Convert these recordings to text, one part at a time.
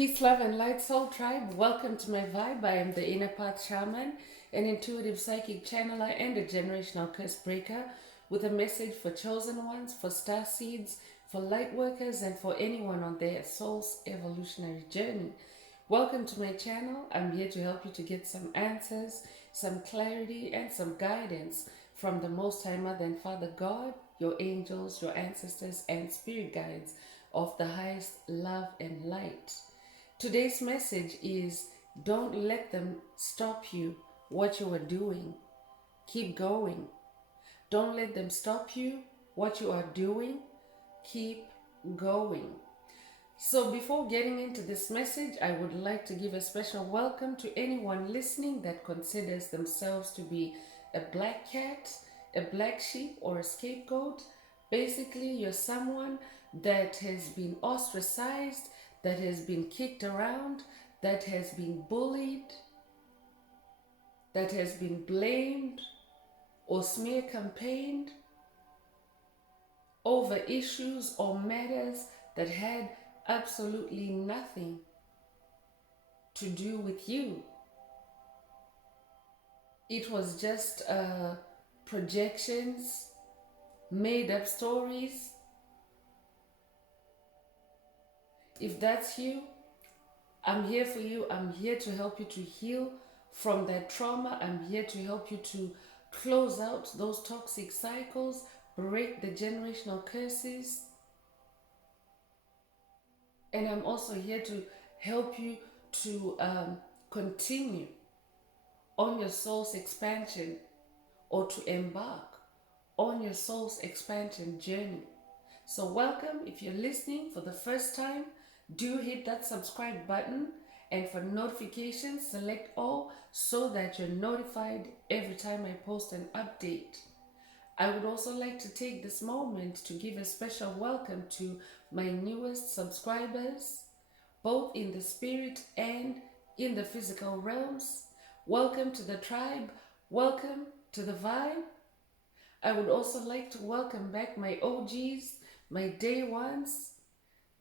Peace, love, and light, soul tribe. Welcome to my vibe. I am the Inner Path Shaman, an intuitive psychic channeler and a generational curse breaker with a message for chosen ones, for star seeds, for light workers, and for anyone on their soul's evolutionary journey. Welcome to my channel. I'm here to help you to get some answers, some clarity, and some guidance from the Most High Mother and Father God, your angels, your ancestors, and spirit guides of the highest love and light. Today's message is don't let them stop you what you are doing. Keep going. Don't let them stop you what you are doing. Keep going. So before getting into this message, I would like to give a special welcome to anyone listening that considers themselves to be a black cat, a black sheep, or a scapegoat. Basically, you're someone that has been ostracized, that has been kicked around, that has been bullied, that has been blamed or smear campaigned over issues or matters that had absolutely nothing to do with you. It was just projections, made up stories. If that's you, I'm here for you. I'm here to help you to heal from that trauma. I'm here to help you to close out those toxic cycles, break the generational curses. And I'm also here to help you to continue on your soul's expansion, or to embark on your soul's expansion journey. So welcome. If you're listening for the first time, do hit that subscribe button, and for notifications, select all so that you're notified every time I post an update. I would also like to take this moment to give a special welcome to my newest subscribers, both in the spirit and in the physical realms. Welcome to the tribe. Welcome to the vibe. I would also like to welcome back my OGs, my day ones.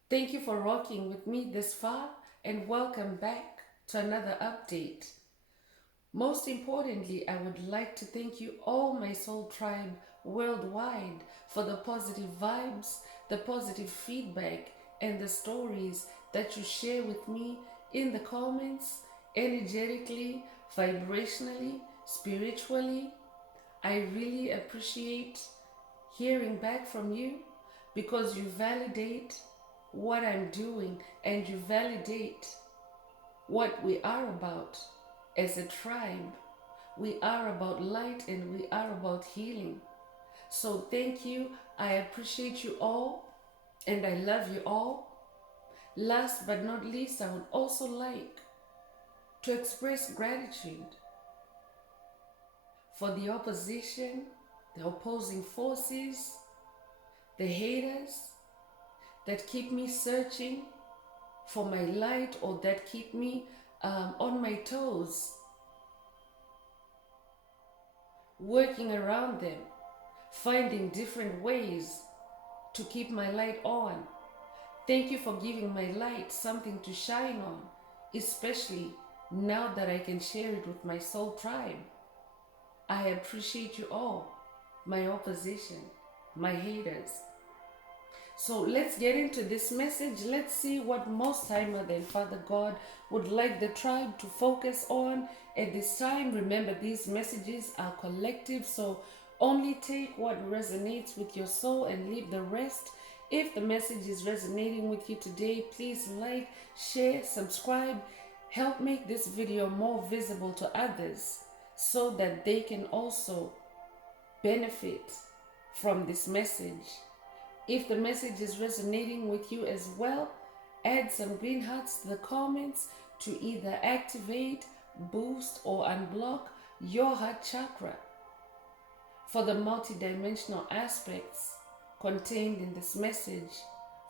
Thank you for rocking with me this far, and welcome back to another update. Most importantly, I would like to thank you all, my soul tribe worldwide, for the positive vibes, the positive feedback, and the stories that you share with me in the comments, energetically, vibrationally, spiritually. I really appreciate hearing back from you, because you validate what I'm doing and you validate what we are about as a tribe. We are about light and we are about healing. So thank you. I appreciate you all and I love you all. Last but not least, I would also like to express gratitude for the opposition, the opposing forces, the haters that keep me searching for my light, or that keep me on my toes, working around them, finding different ways to keep my light on. Thank you for giving my light something to shine on, especially now that I can share it with my soul tribe. I appreciate you all, my opposition, my haters. So let's get into this message. Let's see what Most High Mother and Father God would like the tribe to focus on at this time. Remember, these messages are collective, so only take what resonates with your soul and leave the rest. If the message is resonating with you today, please like, share, subscribe. Help make this video more visible to others so that they can also benefit from this message. If the message is resonating with you as well, add some green hearts to the comments to either activate, boost, or unblock your heart chakra for the multidimensional aspects contained in this message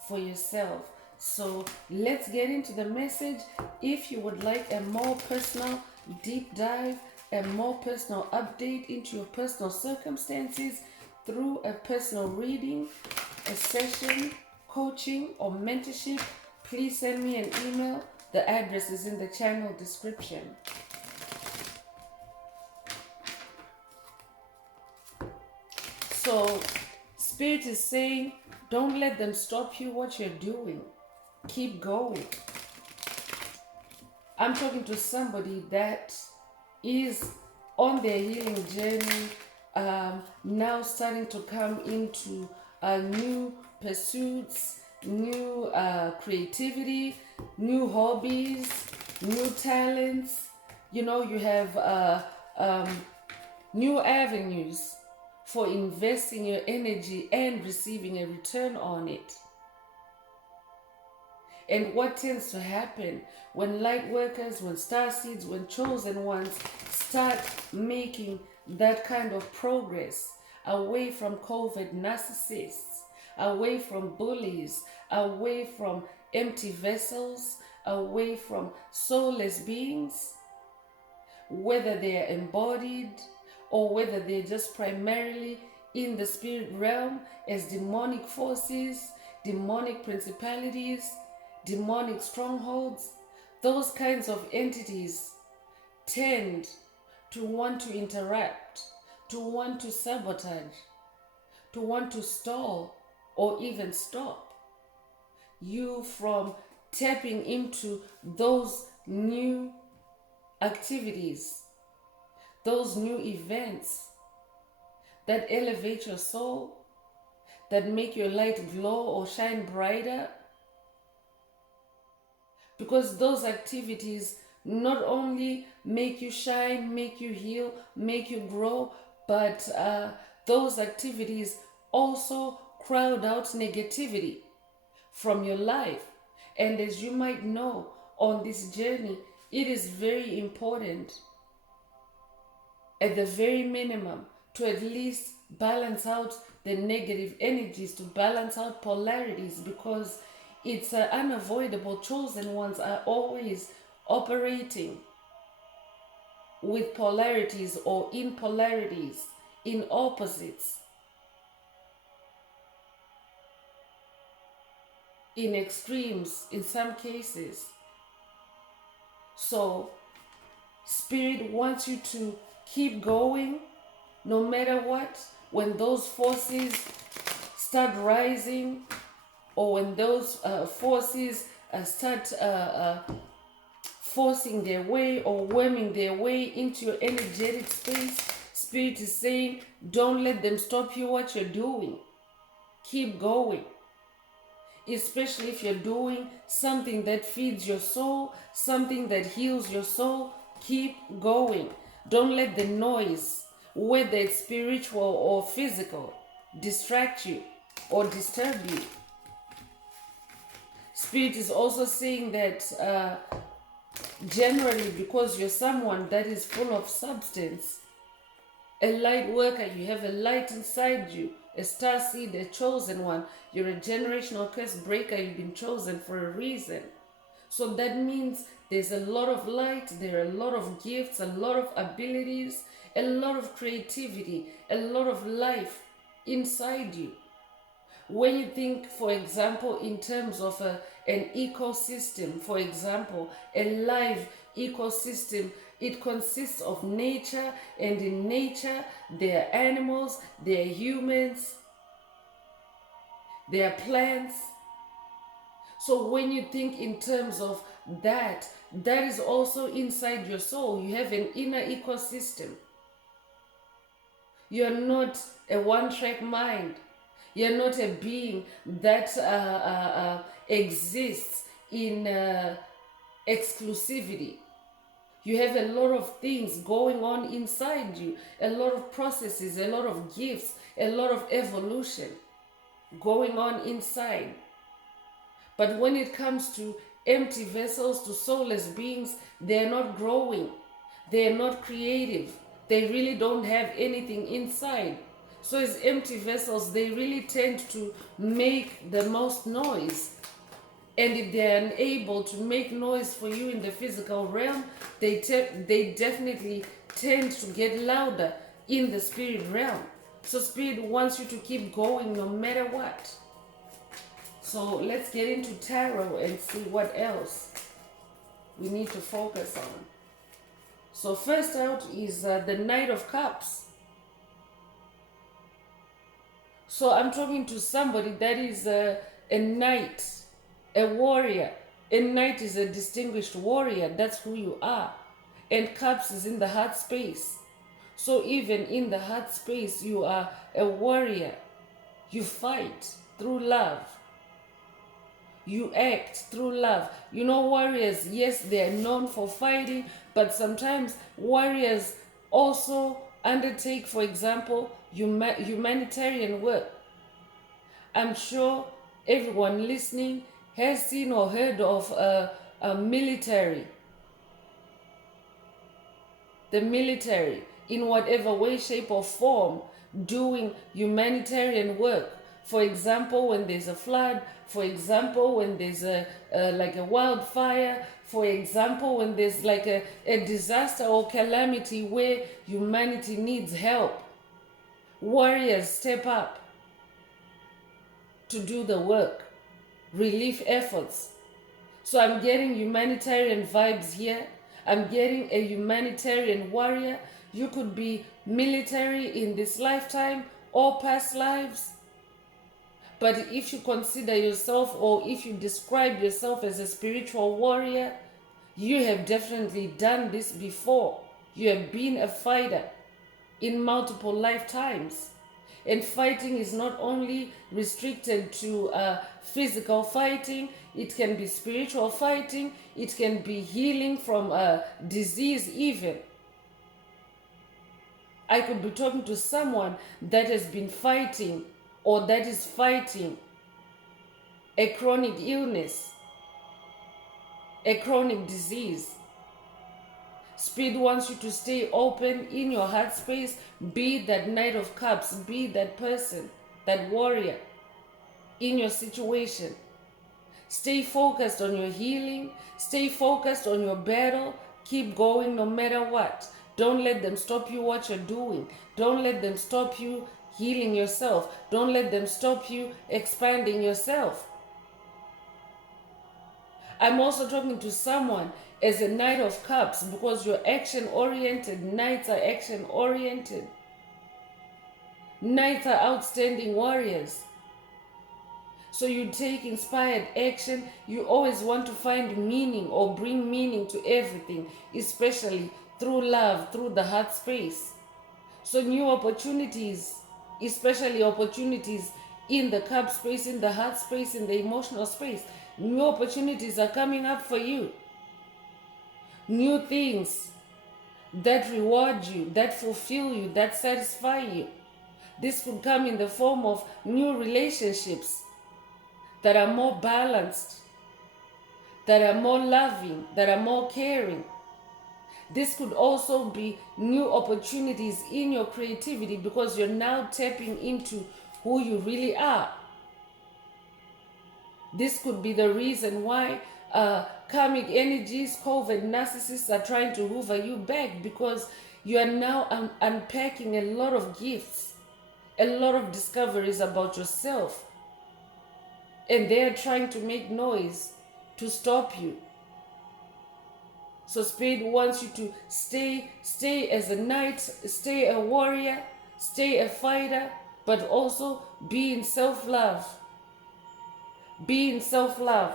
for yourself. So let's get into the message. If you would like a more personal deep dive, a more personal update into your personal circumstances through a personal reading, a session, coaching, or mentorship, please send me an email The address is in the channel description. So Spirit is saying, don't let them stop you what you're doing. Keep going. I'm talking to somebody that is on their healing journey, now starting to come into new pursuits, new creativity, new hobbies, new talents. You know, you have new avenues for investing your energy and receiving a return on it. And what tends to happen when light workers, when star seeds, when chosen ones start making that kind of progress away from covert narcissists, away from bullies, away from empty vessels, away from soulless beings, whether they are embodied or whether they're just primarily in the spirit realm as demonic forces, demonic principalities, demonic strongholds, those kinds of entities tend to want to interrupt, to want to sabotage, to want to stall or even stop you from tapping into those new activities, those new events that elevate your soul, that make your light glow or shine brighter. Because those activities not only make you shine, make you heal, make you grow, but those activities also crowd out negativity from your life. And as you might know, on this journey, it is very important, at the very minimum, to at least balance out the negative energies, to balance out polarities, because it's unavoidable. Chosen ones are always operating with polarities or in polarities, in opposites, in extremes in some cases. So Spirit wants you to keep going no matter what. When those forces start rising, or when those forces start forcing their way or worming their way into your energetic space, Spirit is saying, don't let them stop you what you're doing. Keep going. Especially if you're doing something that feeds your soul, something that heals your soul, keep going. Don't let the noise, whether it's spiritual or physical, distract you or disturb you. Spirit is also saying that generally, because you're someone that is full of substance, a light worker, you have a light inside you, a star seed, a chosen one, you're a generational curse breaker, you've been chosen for a reason. So that means there's a lot of light, there are a lot of gifts, a lot of abilities, a lot of creativity, a lot of life inside you. When you think, for example, in terms of an ecosystem, for example, a live ecosystem, it consists of nature, and in nature there are animals, there are humans, there are plants. So when you think in terms of that, that is also inside your soul. You have an inner ecosystem. You're not a one-track mind. You're not a being that exists in exclusivity. You have a lot of things going on inside you, a lot of processes, a lot of gifts, a lot of evolution going on inside. But when it comes to empty vessels, to soulless beings, they're not growing, they're not creative, they really don't have anything inside. So as empty vessels, they really tend to make the most noise. And if they're unable to make noise for you in the physical realm, they definitely tend to get louder in the spirit realm. So Spirit wants you to keep going no matter what. So let's get into tarot and see what else. we need to focus on. So first out is the Knight of Cups. So I'm talking to somebody that is a knight, a warrior. A knight is a distinguished warrior. That's who you are. And cups is in the heart space. So even in the heart space, you are a warrior. You fight through love. You act through love. You know, warriors, yes, they are known for fighting, but sometimes warriors also undertake, for example, humanitarian work. I'm sure everyone listening has seen or heard of a military. The military, in whatever way, shape, or form, doing humanitarian work. For example, when there's a flood, for example, when there's like a wildfire, for example, when there's like a disaster or calamity where humanity needs help, warriors step up to do the work, relief efforts. So I'm getting humanitarian vibes here. I'm getting a humanitarian warrior. You could be military in this lifetime or past lives. But if you consider yourself, or if you describe yourself as a spiritual warrior, you have definitely done this before. You have been a fighter in multiple lifetimes. And fighting is not only restricted to physical fighting, it can be spiritual fighting, it can be healing from disease even. I could be talking to someone that has been fighting or that is fighting a chronic illness, a chronic disease. Spirit wants you to stay open in your heart space. Be that Knight of Cups. Be that person, that warrior in your situation. Stay focused on your healing. Stay focused on your battle. Keep going no matter what. Don't let them stop you what you're doing. Don't let them stop you healing yourself. Don't let them stop you expanding yourself. I'm also talking to someone as a Knight of Cups, because you're action-oriented. Knights are action-oriented. Knights are outstanding warriors. So you take inspired action. You always want to find meaning or bring meaning to everything, especially through love, through the heart space. So new opportunities, especially opportunities in the cup space, in the heart space, in the emotional space, new opportunities are coming up for you. New things that reward you, that fulfill you, that satisfy you. This could come in the form of new relationships that are more balanced, that are more loving, that are more caring. This could also be new opportunities in your creativity, because you're now tapping into who you really are. This could be the reason why karmic energies, COVID narcissists are trying to hoover you back, because you are now unpacking a lot of gifts, a lot of discoveries about yourself. And they are trying to make noise to stop you. So Spirit wants you to stay as a knight, stay a warrior, stay a fighter, but also be in self-love. Be in self-love.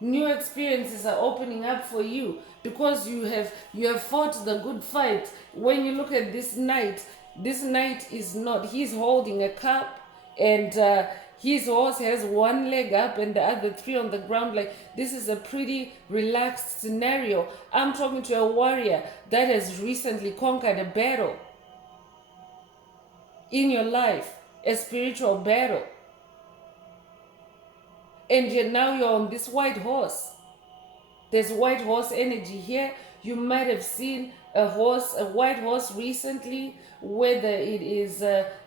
New experiences are opening up for you because you have fought the good fight. When you look at this knight is not, he's holding a cup, and his horse has one leg up and the other three on the ground. Like, this is a pretty relaxed scenario. I'm talking to a warrior that has recently conquered a battle in your life, a spiritual battle. And now you're on this white horse. There's white horse energy here. You might have seen a white horse recently, whether it is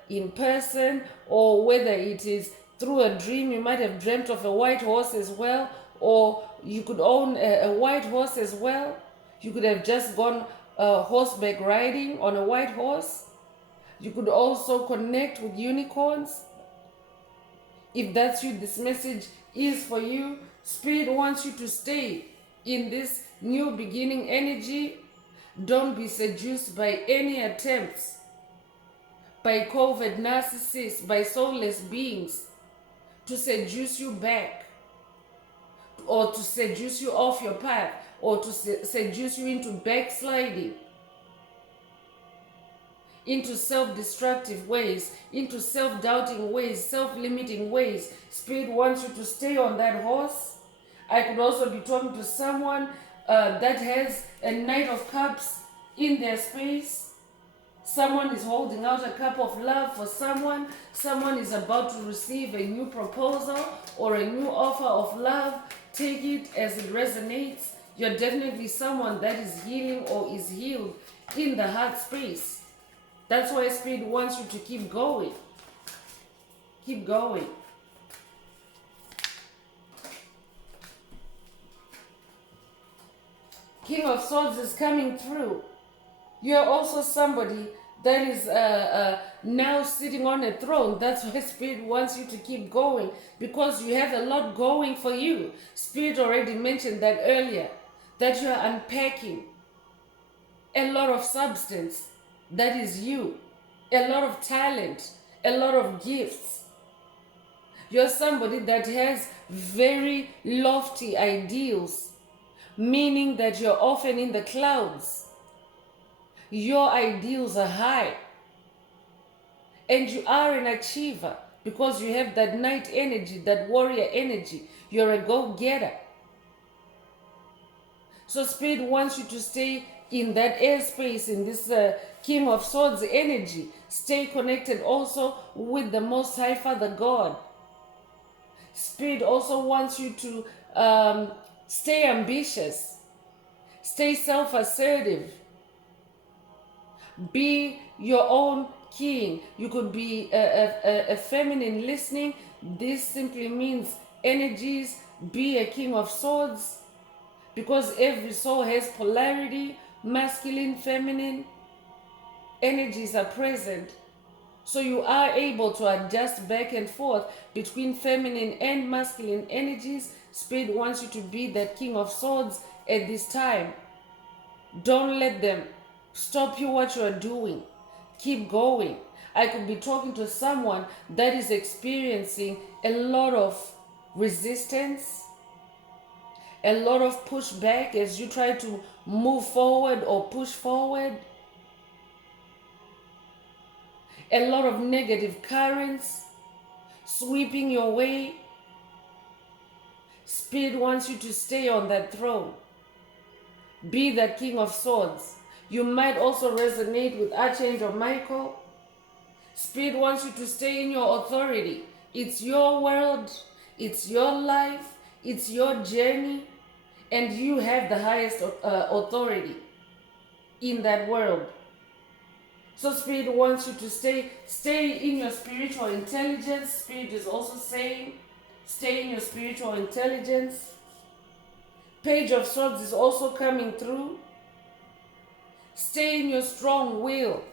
in person or whether it is through a dream. You might have dreamt of a white horse as well, or you could own a white horse as well. You could have just gone horseback riding on a white horse. You could also connect with unicorns. If that's you, this message is for you. Spirit wants you to stay in this new beginning energy, don't be seduced by any attempts, by covert narcissists, by soulless beings to seduce you back, or to seduce you off your path, or to seduce you into backsliding, into self-destructive ways, into self-doubting ways, self-limiting ways. Spirit wants you to stay on that horse. I could also be talking to someone that has a Knight of Cups in their space. Someone is holding out a cup of love for someone. Someone is about to receive a new proposal or a new offer of love. Take it as it resonates. You're definitely someone that is healing or is healed in the heart space. That's why Spirit wants you to keep going. Keep going. King of Swords is coming through. You're also somebody that is now sitting on a throne. That's why Spirit wants you to keep going, because you have a lot going for you. Spirit already mentioned that earlier, that you are unpacking a lot of substance that is you, a lot of talent, a lot of gifts. You're somebody that has very lofty ideals, meaning that you're often in the clouds. Your ideals are high, and you are an achiever because you have that knight energy, that warrior energy. You're a go-getter. So Spirit wants you to stay in that airspace, in this King of Swords energy. Stay connected also with the Most High Father God. Spirit also wants you to stay ambitious, stay self-assertive, be your own king. You could be a feminine listening. This simply means energies. Be a King of Swords, because every soul has polarity, masculine, feminine. Energies are present. So you are able to adjust back and forth between feminine and masculine energies. Spirit wants you to be that King of Swords at this time. Don't let them stop you what you are doing. Keep going. I could be talking to someone that is experiencing a lot of resistance, a lot of pushback as you try to move forward or push forward. A lot of negative currents sweeping your way. Spirit wants you to stay on that throne. Be that King of Swords. You might also resonate with Archangel Michael. Spirit wants you to stay in your authority. It's your world. It's your life. It's your journey. And you have the highest authority in that world. So Spirit wants you to stay in your spiritual intelligence. Spirit is also saying, stay in your spiritual intelligence. Page of Swords is also coming through. Stay in your strong will.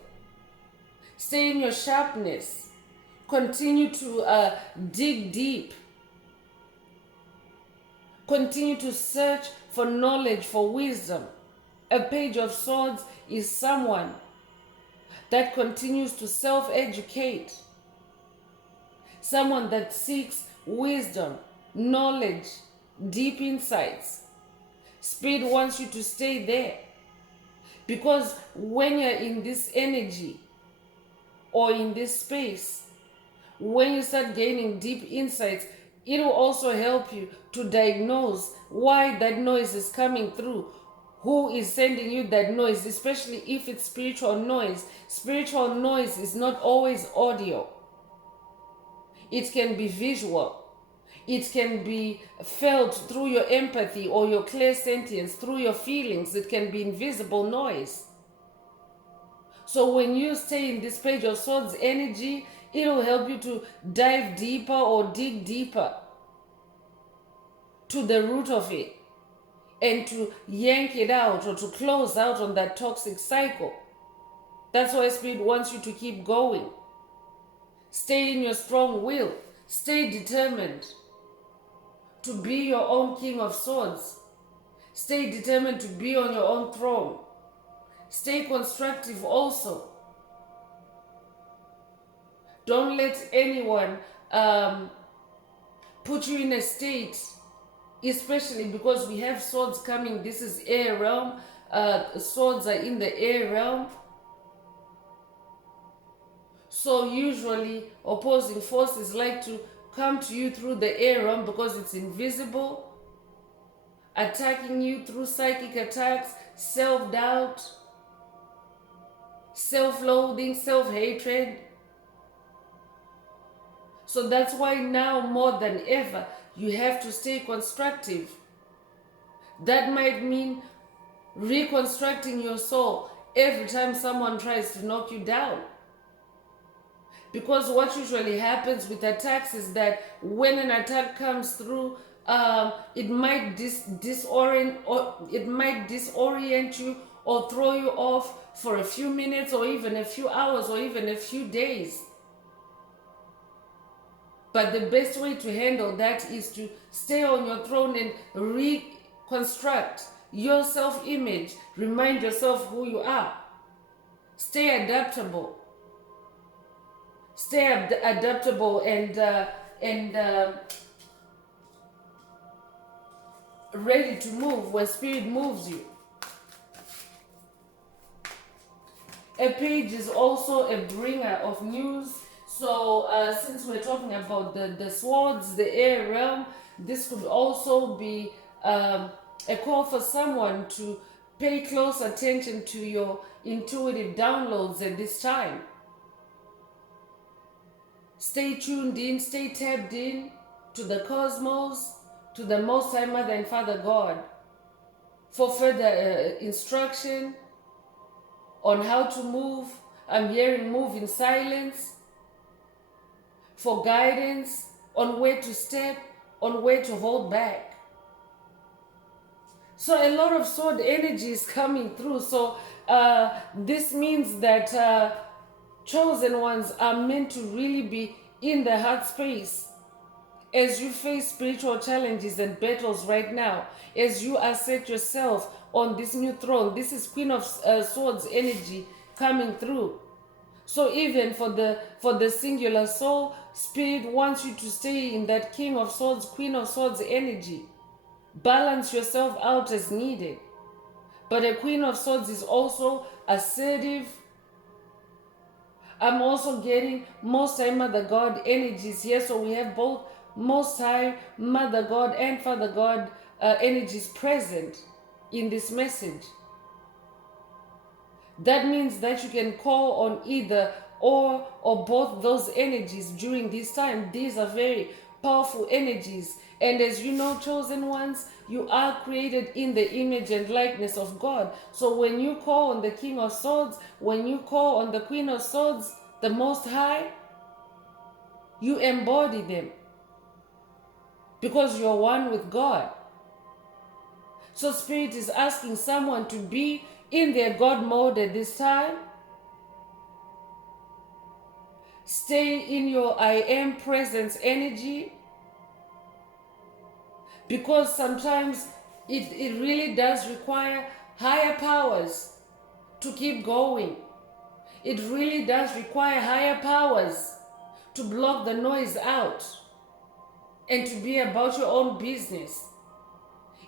Stay in your sharpness. Continue to dig deep. Continue to search for knowledge, for wisdom. A Page of Swords is someone that continues to self-educate. Someone that seeks wisdom, knowledge, deep insights. Spirit wants you to stay there. Because when you're in this energy or in this space, when you start gaining deep insights, it will also help you to diagnose why that noise is coming through. Who is sending you that noise, especially if it's spiritual noise. Spiritual noise is not always audio. It can be visual. It can be felt through your empathy or your clairsentience, through your feelings. It can be invisible noise. So when you stay in this Page of Swords energy, it will help you to dive deeper or dig deeper to the root of it, and to yank it out or to close out on that toxic cycle. That's why Spirit wants you to keep going. Stay in your strong will. Stay determined to be your own King of Swords. Stay determined to be on your own throne. Stay constructive also. Don't let anyone put you in a state, especially because we have swords coming. This is air realm. Swords are in the air realm. So usually opposing forces like to come to you through the air realm because it's invisible, attacking you through psychic attacks, self-doubt, self-loathing, self-hatred. So that's why now more than ever, you have to stay constructive. That might mean reconstructing your soul every time someone tries to knock you down. Because what usually happens with attacks is that when an attack comes through, it might disorient you or throw you off for a few minutes or even a few hours or even a few days. But the best way to handle that is to stay on your throne and reconstruct your self-image. Remind yourself who you are. Stay adaptable. Stay adaptable and ready to move when spirit moves you. A page is also a bringer of news. So since we're talking about the swords, the air realm, this could also be a call for someone to pay close attention to your intuitive downloads at this time. Stay tuned in, stay tapped in to the cosmos, to the Most High Mother and Father God for further instruction on how to move. I'm hearing move in silence. For guidance on where to step, on where to hold back. So a lot of sword energy is coming through. So this means that chosen ones are meant to really be in the heart space as you face spiritual challenges and battles right now, as you assert yourself on this new throne. This is Queen of Swords energy coming through. So even for the singular soul, spirit wants you to stay in that King of Swords, Queen of Swords energy. Balance yourself out as needed. But a Queen of Swords is also assertive. I'm also getting Most High Mother God energies here. So we have both Most High Mother God and Father God energies present in this message. That means that you can call on either or both those energies during this time. These are very powerful energies. And as you know, chosen ones, you are created in the image and likeness of God. So when you call on the King of Swords, when you call on the Queen of Swords, the Most High, you embody them because you're one with God. So Spirit is asking someone to be in their God mode at this time. Stay in your I am presence energy, because sometimes it really does require higher powers to keep going. It really does require higher powers to block the noise out and to be about your own business.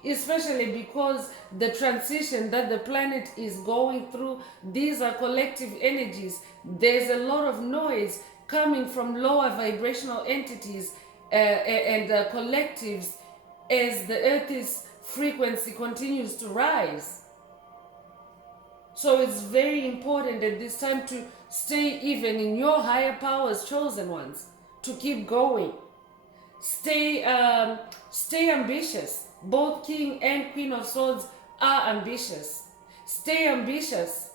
Especially because the transition that the planet is going through, these are collective energies. There's a lot of noise coming from lower vibrational entities and collectives as the Earth's frequency continues to rise. So it's very important at this time to stay even in your higher powers, chosen ones, to keep going. Stay ambitious. Both King and Queen of Swords are ambitious. Stay ambitious.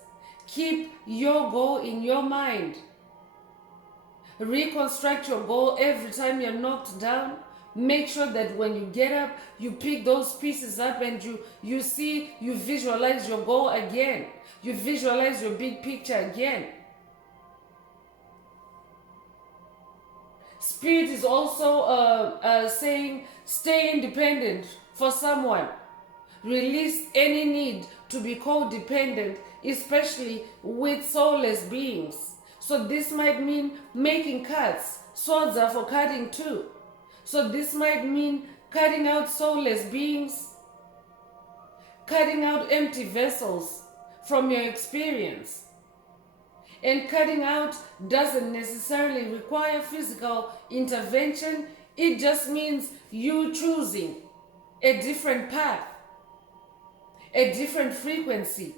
Keep your goal in your mind. Reconstruct your goal every time you're knocked down. Make sure that when you get up, you pick those pieces up and you see, you visualize your goal again. You visualize your big picture again. Spirit is also saying, stay independent for someone. release any need to be codependent, especially with soulless beings. So this might mean making cuts. Swords are for cutting too. So this might mean cutting out soulless beings, cutting out empty vessels from your experience. And cutting out doesn't necessarily require physical intervention. It just means you choosing a different path, a different frequency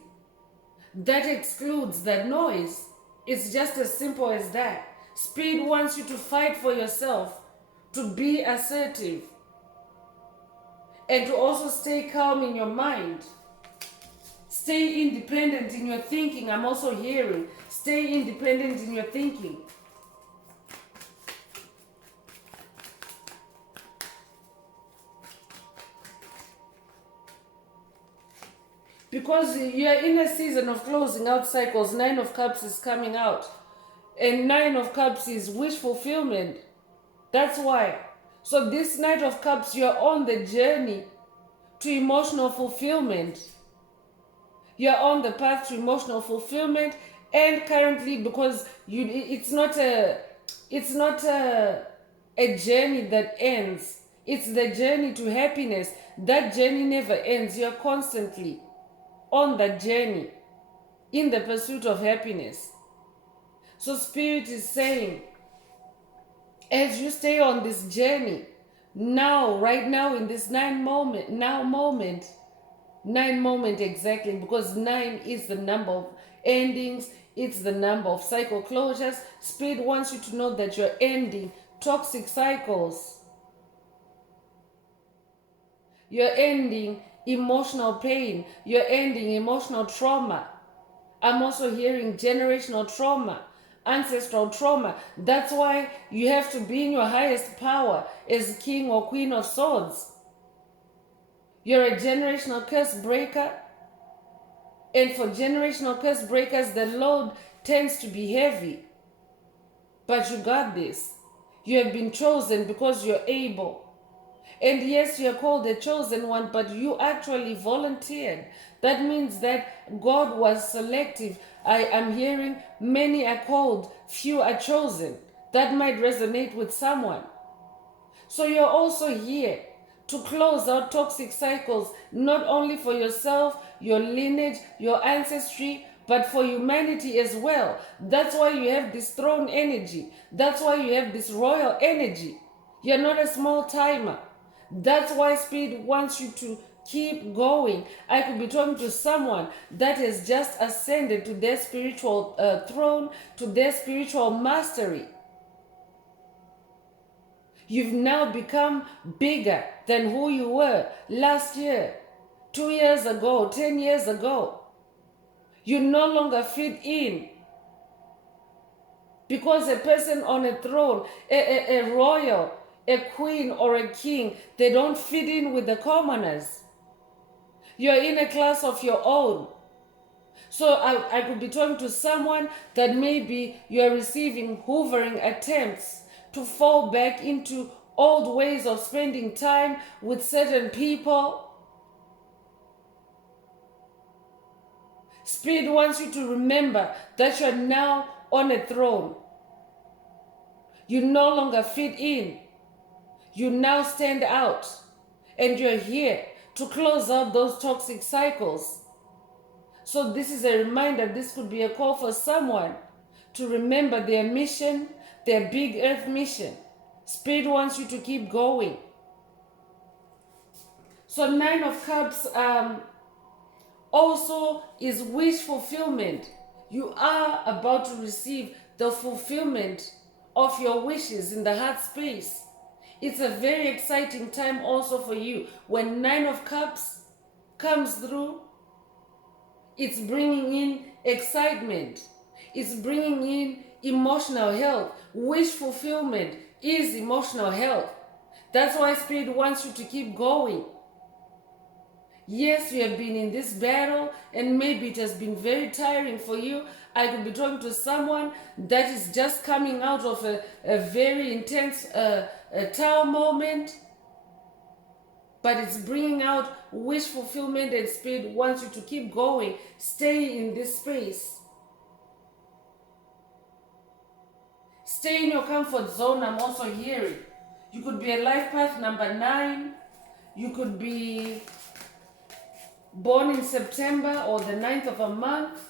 that excludes that noise. It's just as simple as that. Spirit wants you to fight for yourself, to be assertive, and to also stay calm in your mind. Stay independent in your thinking. I'm also hearing, stay independent in your thinking. Because you're in a season of closing out cycles. 9 of Cups is coming out. And 9 of Cups is wish fulfillment. That's why. So this Knight of Cups, you're on the journey to emotional fulfillment. You're on the path to emotional fulfillment. And currently, because it's not a journey that ends. It's the journey to happiness. That journey never ends. You're constantly on that journey in the pursuit of happiness. So Spirit is saying, as you stay on this journey, now, right now, in this 9 moment exactly, because 9 is the number of endings, it's the number of cycle closures. Spirit wants you to know that you're ending toxic cycles. You're ending emotional pain. You're ending emotional trauma. I'm also hearing generational trauma, ancestral trauma. That's why you have to be in your highest power as King or Queen of Swords. You're a generational curse breaker. And for generational curse breakers, the load tends to be heavy. But you got this. You have been chosen because you're able. And yes, you're called the chosen one, but you actually volunteered. That means that God was selective. I am hearing many are called, few are chosen. That might resonate with someone. So you're also here to close out toxic cycles, not only for yourself, your lineage, your ancestry, but for humanity as well. That's why you have this throne energy. That's why you have this royal energy. You're not a small timer. That's why Spirit wants you to keep going. I could be talking to someone that has just ascended to their spiritual throne, to their spiritual mastery. You've now become bigger than who you were last year, 2 years ago, 10 years ago. You no longer fit in. Because a person on a throne, a royal, a queen or a king, they don't fit in with the commoners. You're in a class of your own. So I could be talking to someone that maybe you're receiving hoovering attempts to fall back into old ways of spending time with certain people. Spirit wants you to remember that you're now on a throne. You no longer fit in. You now stand out. And you're here to close out those toxic cycles. So this is a reminder, this could be a call for someone to remember their mission, their big earth mission. Spirit wants you to keep going. So 9 of Cups also is wish fulfillment. You are about to receive the fulfillment of your wishes in the heart space. It's a very exciting time also for you. When 9 of Cups comes through, it's bringing in excitement. It's bringing in emotional health. Wish fulfillment is emotional health. That's why Spirit wants you to keep going. Yes, you have been in this battle and maybe it has been very tiring for you. I could be talking to someone that is just coming out of a very intense tower moment. but it's bringing out wish fulfillment, and Spirit wants you to keep going. Stay in this space. Stay in your comfort zone. I'm also hearing. You could be a life path number 9. You could be born in September or the 9th of a month.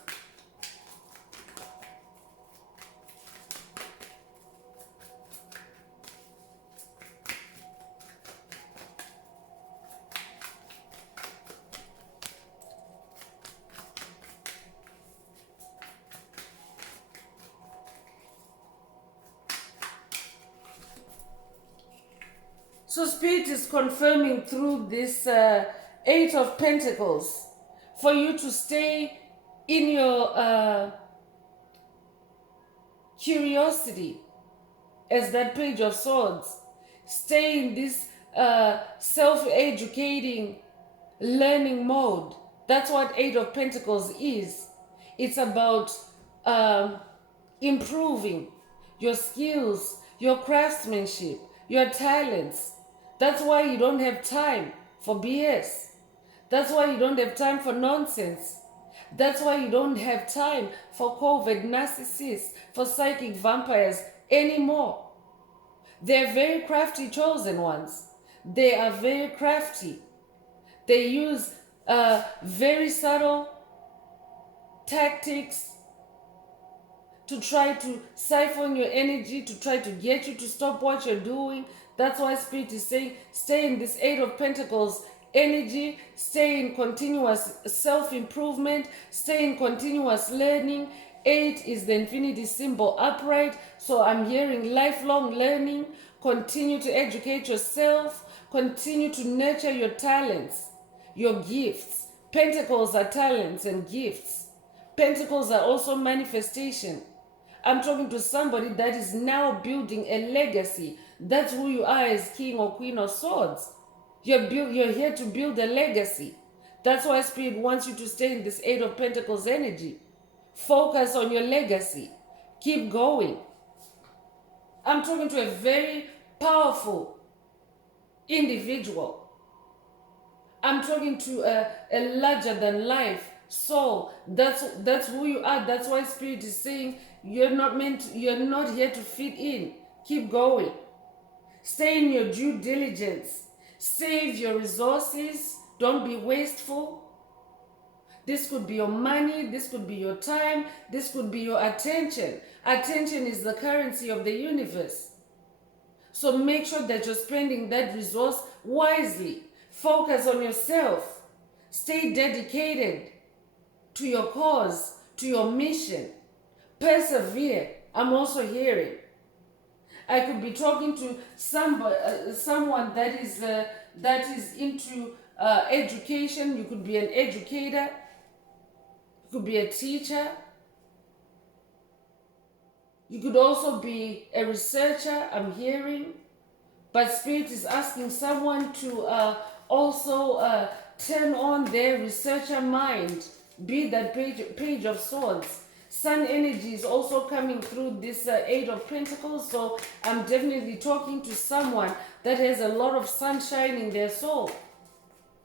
So Spirit is confirming through this 8 of Pentacles for you to stay in your curiosity as that Page of Swords. Stay in this self-educating learning mode. That's what 8 of Pentacles is. It's about improving your skills, your craftsmanship, your talents. That's why you don't have time for BS. That's why you don't have time for nonsense. That's why you don't have time for COVID narcissists, for psychic vampires anymore. They're very crafty chosen ones. They are very crafty. They use very subtle tactics to try to siphon your energy, to try to get you to stop what you're doing. That's why Spirit is saying, stay in this 8 of Pentacles energy, stay in continuous self-improvement, stay in continuous learning. 8 is the infinity symbol upright, so I'm hearing lifelong learning. Continue to educate yourself, continue to nurture your talents, your gifts. Pentacles are talents and gifts. Pentacles are also manifestation. I'm talking to somebody that is now building a legacy. That's who you are as King or Queen of Swords. You're here to build a legacy. That's why Spirit wants you to stay in this 8 of Pentacles energy. Focus on your legacy. Keep going. I'm talking to a very powerful individual. I'm talking to a larger than life soul. That's who you are. That's why Spirit is saying you're not here to fit in. Keep going. Stay in your due diligence. Save your resources. Don't be wasteful. This could be your money. This could be your time. This could be your attention. Attention is the currency of the universe. So make sure that you're spending that resource wisely. Focus on yourself. Stay dedicated to your cause, to your mission. Persevere. I'm also hearing. I could be talking to someone that is into education. You could be an educator. You could be a teacher. You could also be a researcher. I'm hearing. But Spirit is asking someone to also turn on their researcher mind. Be that page of swords. Sun energy is also coming through this 8 of Pentacles. So I'm definitely talking to someone that has a lot of sunshine in their soul.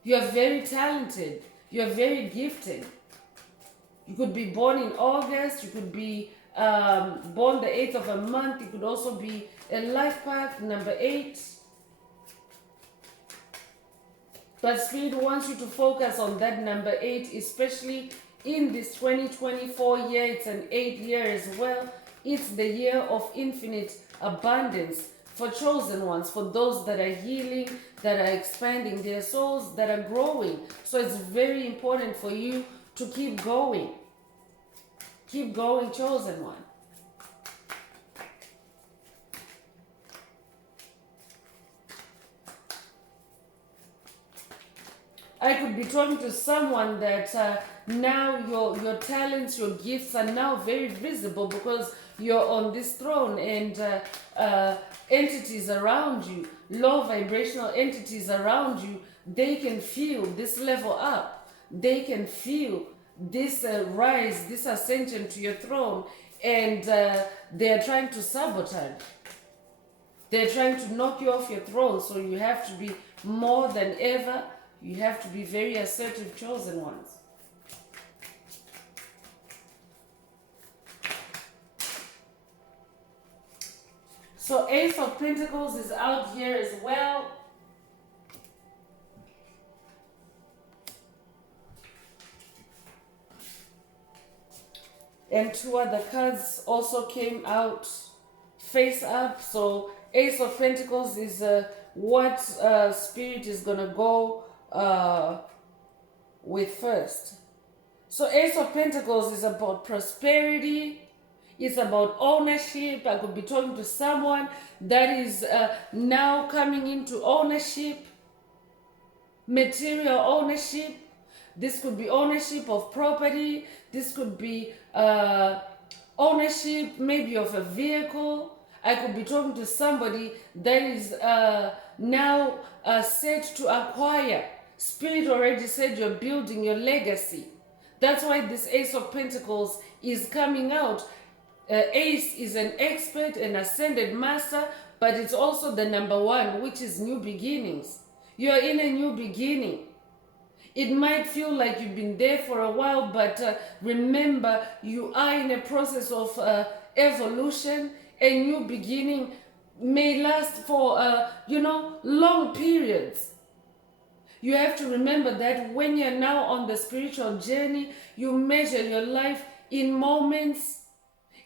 You are very talented. You are very gifted. You could be born in August. You could be born the 8th of a month. You could also be a life path number 8. But Spirit wants you to focus on that number 8, especially in this 2024 year. It's an 8 year as well. It's the year of infinite abundance for chosen ones, for those that are healing, that are expanding their souls, that are growing. So it's very important for you to keep going. Keep going, chosen one. I could be talking to someone that now your talents, your gifts are now very visible because you're on this throne, and entities around you, low vibrational entities around you, they can feel this level up. They can feel this rise, this ascension to your throne, and they're trying to sabotage. They're trying to knock you off your throne, so you have to be more than ever. You have to be very assertive, chosen ones. So Ace of Pentacles is out here as well. And two other cards also came out face up. So Ace of Pentacles is what Spirit is going to go with first. So Ace of Pentacles is about prosperity. It's about ownership. I could be talking to someone that is now coming into ownership, material ownership. This could be ownership of property. This could be ownership maybe of a vehicle. I could be talking to somebody that is now set to acquire. Spirit already said you're building your legacy. That's why this Ace of Pentacles is coming out. Ace is an expert and ascended master, but it's also the number one, which is new beginnings. You're in a new beginning. It might feel like you've been there for a while, but remember, you are in a process of evolution. A new beginning may last for, long periods. You have to remember that when you're now on the spiritual journey, you measure your life in moments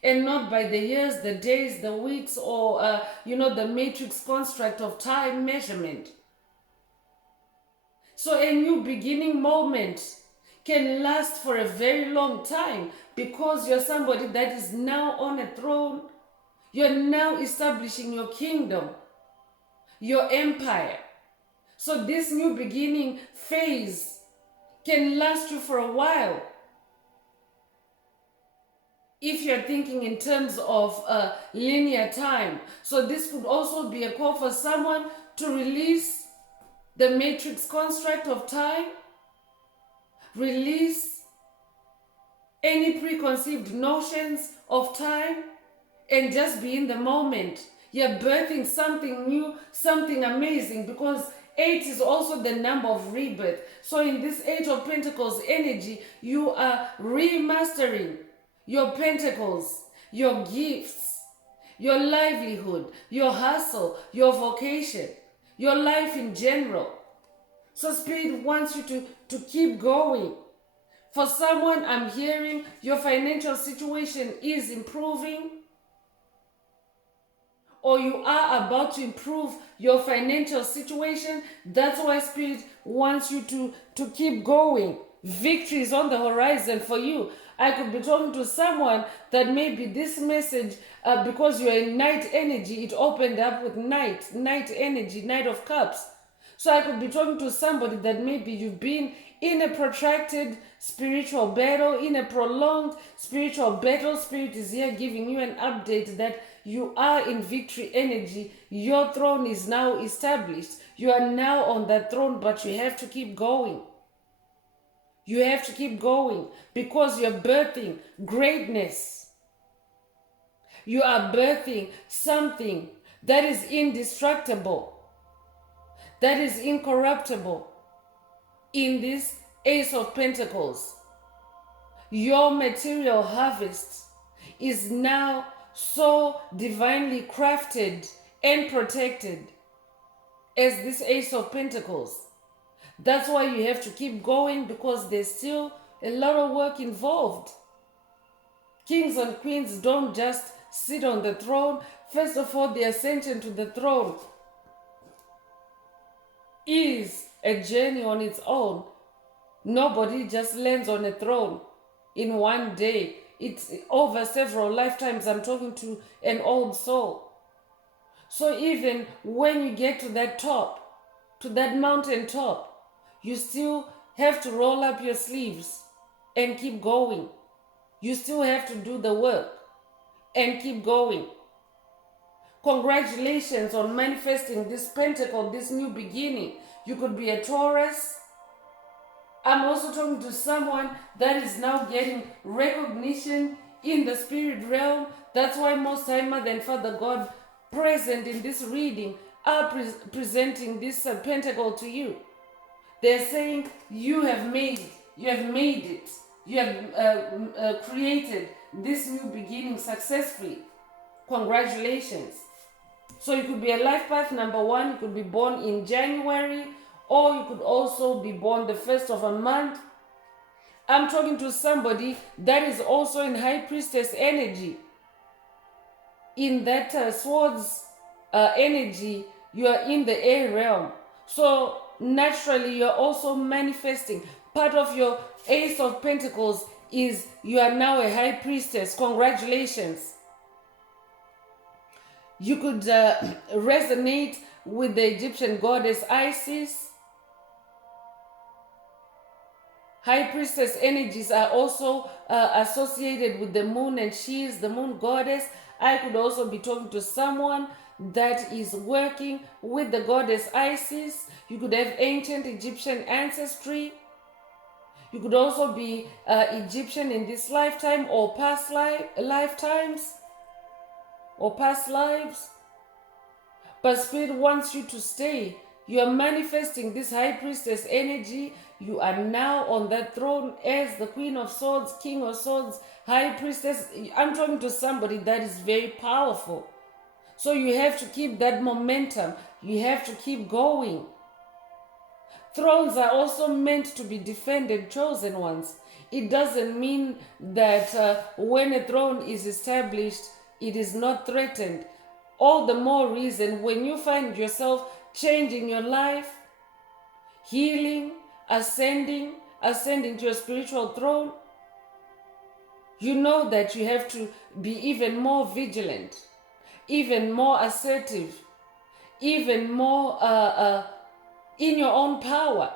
and not by the years, the days, the weeks, or, the matrix construct of time measurement. So a new beginning moment can last for a very long time because you're somebody that is now on a throne. You're now establishing your kingdom, your empire. So this new beginning phase can last you for a while. If you're thinking in terms of linear time. So this could also be a call for someone to release the matrix construct of time, release any preconceived notions of time, and just be in the moment. You're birthing something new, something amazing, because 8 is also the number of rebirth. So in this Age of Pentacles energy, you are remastering your pentacles, your gifts, your livelihood, your hustle, your vocation, your life in general. So Spirit wants you to keep going. For someone, I'm hearing your financial situation is improving, or you are about to improve your financial situation. That's why Spirit wants you to keep going. Victory is on the horizon for you. I could be talking to someone that maybe this message, because you're in night energy, it opened up with night energy, Knight of Cups. So I could be talking to somebody that maybe you've been in a protracted spiritual battle, in a prolonged spiritual battle. Spirit is here giving you an update that you are in victory energy. Your throne is now established. You are now on that throne, but you have to keep going. You have to keep going because you're birthing greatness. You are birthing something that is indestructible, that is incorruptible. In this Ace of Pentacles, your material harvest is now so divinely crafted and protected as this Ace of Pentacles. That's why you have to keep going, because there's still a lot of work involved. Kings and queens don't just sit on the throne. First of all, the ascension to the throne is a journey on its own. Nobody just lands on a throne in one day. It's over several lifetimes. I'm talking to an old soul. So even when you get to that top, to that mountain top, you still have to roll up your sleeves and keep going. You still have to do the work and keep going. Congratulations on manifesting this pentacle, this new beginning. You could be a Taurus. I'm also talking to someone that is now getting recognition in the spirit realm. That's why Most High Mother and Father God present in this reading are presenting this pentacle to you. They're saying you have made it. You have created this new beginning successfully. Congratulations. So you could be a life path number 1. You could be born in January, or you could also be born the first of a month. I'm talking to somebody that is also in high priestess energy. In that swords energy, you are in the air realm. So naturally, you're also manifesting. Part of your Ace of Pentacles is you are now a high priestess. Congratulations. You could resonate with the Egyptian goddess Isis. High priestess energies are also associated with the moon, and she is the moon goddess. I could also be talking to someone that is working with the goddess Isis. You could have ancient Egyptian ancestry. You could also be Egyptian in this lifetime or past lifetimes or past lives. But Spirit wants you to stay. You are manifesting this high priestess energy. You are now on that throne as the Queen of Swords, King of Swords, high priestess. I'm talking to somebody that is very powerful. So you have to keep that momentum. You have to keep going. Thrones are also meant to be defended, chosen ones. It doesn't mean that when a throne is established, it is not threatened. All the more reason when you find yourself changing your life, healing, ascending to a spiritual throne, you know that you have to be even more vigilant, even more assertive, even more in your own power.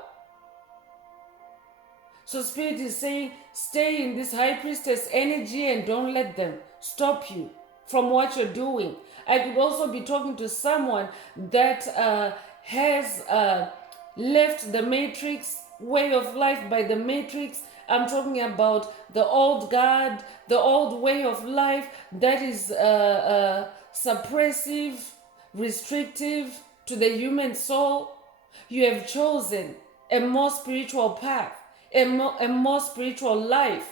So Spirit is saying, stay in this high priestess energy and don't let them stop you from what you're doing. I could also be talking to someone that has left the matrix, way of life by the matrix. I'm talking about the old God, the old way of life that is suppressive, restrictive to the human soul. You have chosen a more spiritual path, a more spiritual life.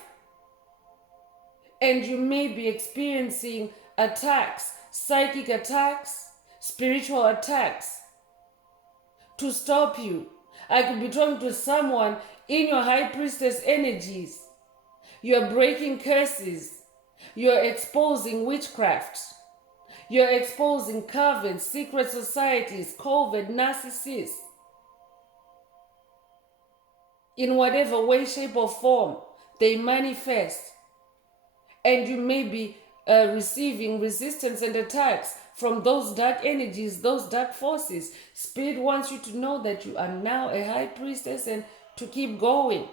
And you may be experiencing attacks, psychic attacks, spiritual attacks to stop you. I could be talking to someone in your high priestess energies. You're breaking curses. You're exposing witchcraft. You're exposing covens, secret societies, covert narcissists. In whatever way, shape, or form they manifest. And you may be receiving resistance and attacks from those dark energies, those dark forces. Spirit wants you to know that you are now a high priestess and to keep going.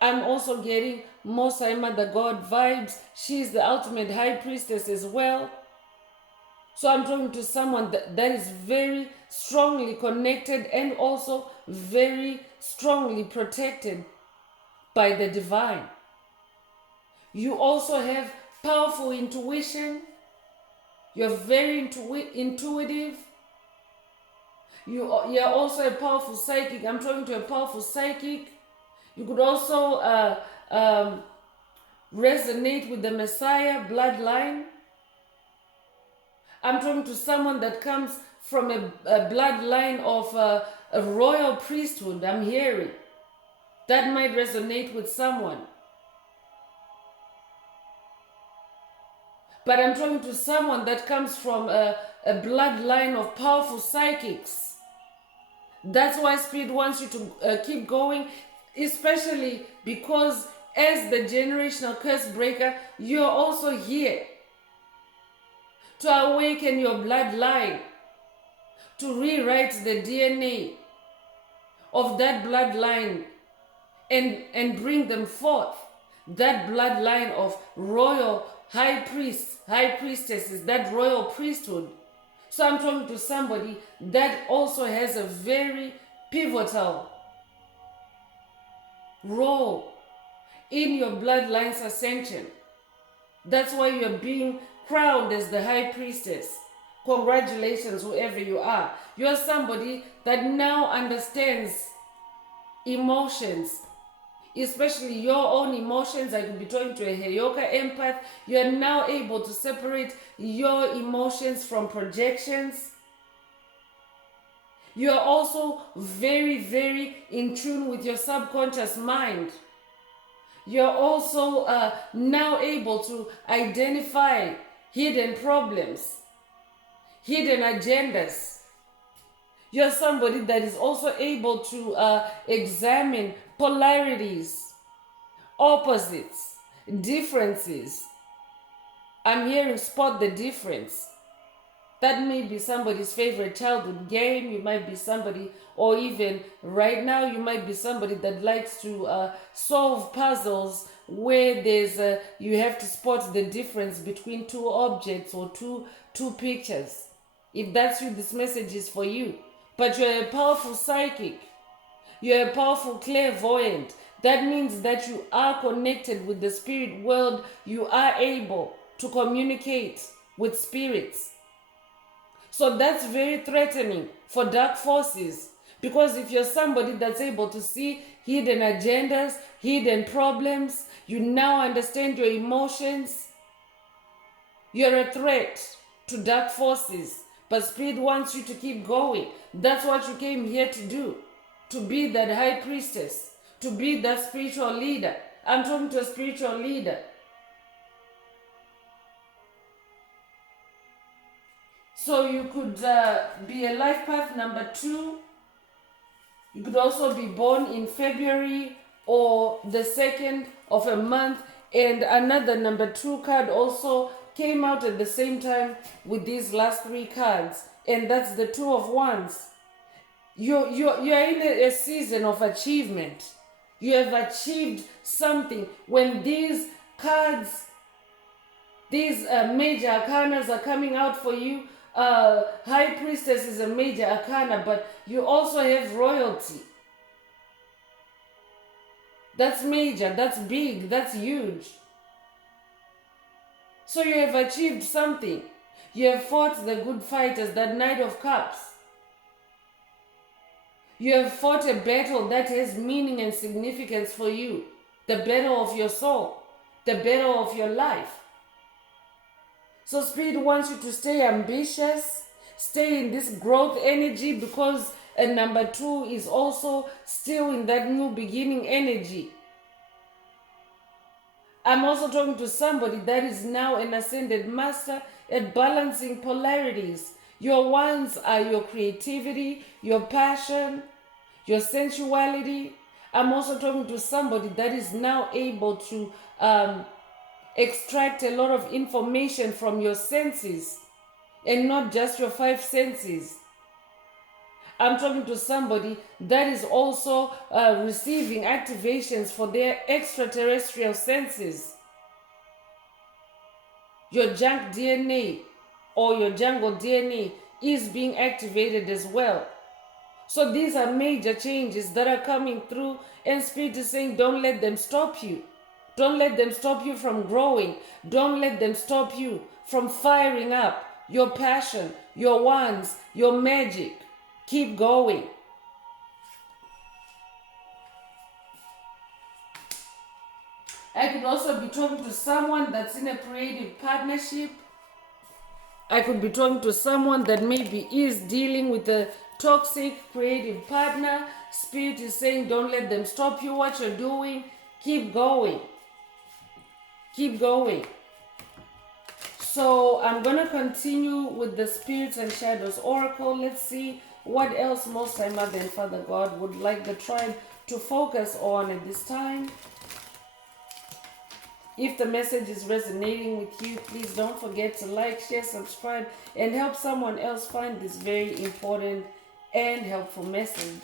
I'm also getting Most High Mother God vibes. She's the ultimate high priestess as well. So I'm talking to someone that is very strongly connected and also very strongly protected by the divine. You also have powerful intuition. You're very intuitive. You're also a powerful psychic. I'm talking to a powerful psychic. You could also resonate with the Messiah bloodline. I'm talking to someone that comes from a bloodline of a royal priesthood. I'm hearing that might resonate with someone. But I'm talking to someone that comes from a bloodline of powerful psychics. That's why Spirit wants you to keep going, especially because as the generational curse breaker, you're also here to awaken your bloodline, to rewrite the DNA of that bloodline and bring them forth. That bloodline of royal high priests, high priestesses, that royal priesthood. So I'm talking to somebody that also has a very pivotal role in your bloodline's ascension. That's why you're being crowned as the high priestess. Congratulations, whoever you are. You're somebody that now understands emotions, especially your own emotions. I could be talking to a Heyoka empath. You're now able to separate your emotions from projections. You're also very, very in tune with your subconscious mind. You're also now able to identify hidden problems, hidden agendas. You're somebody that is also able to examine polarities, opposites, differences. I'm hearing spot the difference. That may be somebody's favorite childhood game. You might be somebody, or even right now, you might be somebody that likes to solve puzzles where there's you have to spot the difference between two objects or two pictures. If that's you, this message is for you. But you're a powerful psychic. You're a powerful clairvoyant. That means that you are connected with the spirit world. You are able to communicate with spirits. So that's very threatening for dark forces. Because if you're somebody that's able to see hidden agendas, hidden problems, you now understand your emotions, you're a threat to dark forces. But Spirit wants you to keep going. That's what you came here to do. To be that high priestess. To be that spiritual leader. I'm talking to a spiritual leader. So you could be a life path number 2. You could also be born in February or the 2nd of a month. And another number 2 card also came out at the same time with these last 3 cards. And that's the 2 of Wands. You're in a season of achievement. You have achieved something. When these cards, these major arcanas are coming out for you, High Priestess is a major arcana, but you also have royalty. That's major, that's big, that's huge. So you have achieved something. You have fought the good fight as that Knight of Cups. You have fought a battle that has meaning and significance for you. The battle of your soul. The battle of your life. So Spirit wants you to stay ambitious. Stay in this growth energy, because number 2 is also still in that new beginning energy. I'm also talking to somebody that is now an ascended master at balancing polarities. Your ones are your creativity, your passion, your sensuality. I'm also talking to somebody that is now able to extract a lot of information from your senses and not just your 5 senses. I'm talking to somebody that is also receiving activations for their extraterrestrial senses. Your junk DNA or your jungle DNA is being activated as well. So these are major changes that are coming through, and Spirit is saying, don't let them stop you. Don't let them stop you from growing. Don't let them stop you from firing up your passion, your wands, your magic. Keep going. I could also be talking to someone that's in a creative partnership. I could be talking to someone that maybe is dealing with a toxic creative partner. Spirit is saying, don't let them stop you what you're doing. Keep going. Keep going. So I'm going to continue with the Spirits and Shadows Oracle. Let's see what else Most High Mother and Father God would like the tribe to focus on at this time. If the message is resonating with you, please don't forget to like, share, subscribe, and help someone else find this very important and helpful message.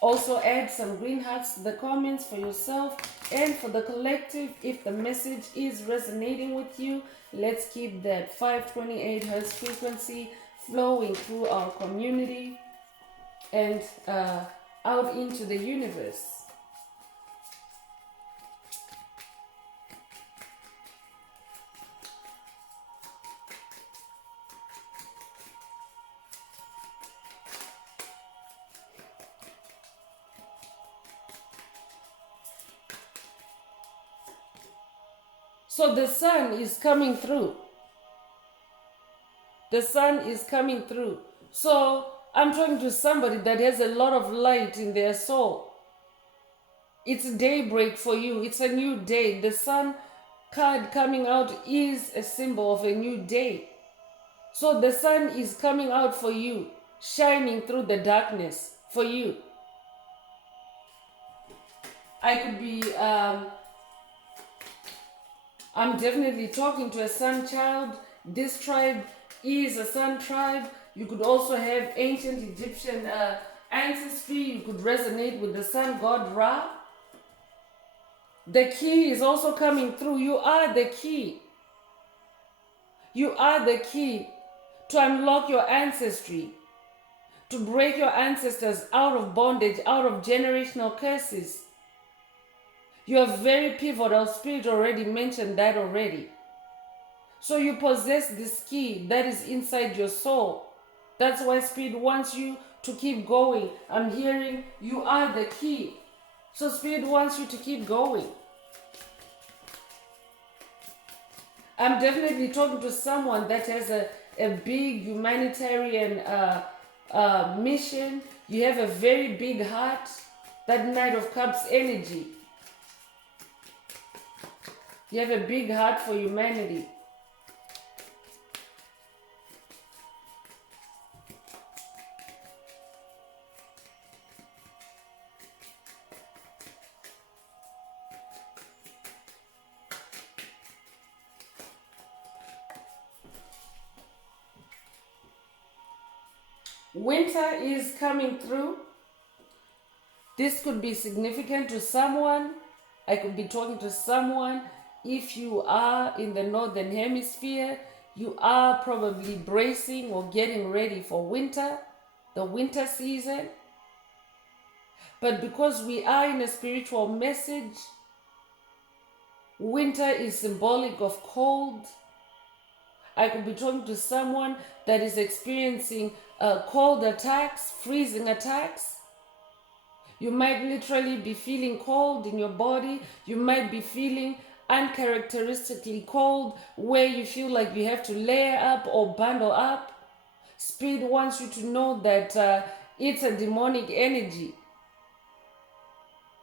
Also add some green hearts to the comments for yourself and for the collective. If the message is resonating with you, let's keep that 528 Hz frequency flowing through our community and out into the universe. So the sun is coming through. The sun is coming through. So I'm talking to somebody that has a lot of light in their soul. It's daybreak for you. It's a new day. The sun card coming out is a symbol of a new day. So the sun is coming out for you, shining through the darkness for you. I could be, I'm definitely talking to a sun child. This tribe is a sun tribe. You could also have ancient Egyptian ancestry. You could resonate with the sun god Ra. The key is also coming through. You are the key. You are the key to unlock your ancestry, to break your ancestors out of bondage, out of generational curses. You are very pivotal. Spirit already mentioned that already. So you possess this key that is inside your soul. That's why Spirit wants you to keep going. I'm hearing you are the key. So Spirit wants you to keep going. I'm definitely talking to someone that has a big humanitarian mission. You have a very big heart. That Knight of Cups energy. You have a big heart for humanity. Winter is coming through. This could be significant to someone. I could be talking to someone. If you are in the northern hemisphere, you are probably bracing or getting ready for winter, the winter season. But because we are in a spiritual message, winter is symbolic of cold. I could be talking to someone that is experiencing cold attacks, freezing attacks. You might literally be feeling cold in your body. You might be feeling uncharacteristically cold, where you feel like you have to layer up or bundle up. Spirit wants you to know that it's a demonic energy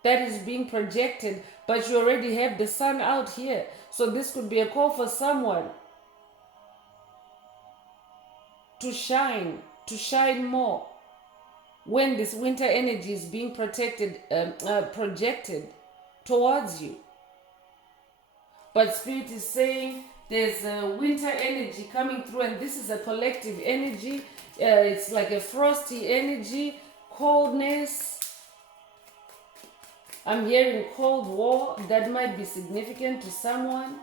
that is being projected, but you already have the sun out here. So this could be a call for someone to shine more when this winter energy is being projected towards you. But Spirit is saying there's a winter energy coming through, and this is a collective energy. It's like a frosty energy, coldness. I'm hearing Cold War. That might be significant to someone.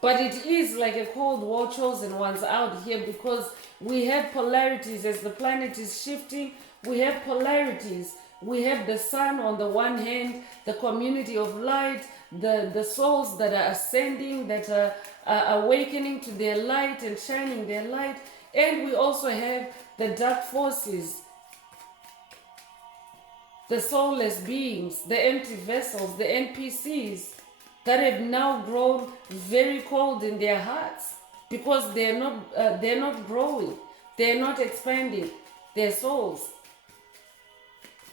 But it is like a Cold War chosen ones out here, because we have polarities as the planet is shifting. We have polarities. We have the sun on the one hand, the community of light, the souls that are ascending, that are awakening to their light and shining their light. And we also have the dark forces, the soulless beings, the empty vessels, the NPCs that have now grown very cold in their hearts, because they're not growing, they're not expanding their souls.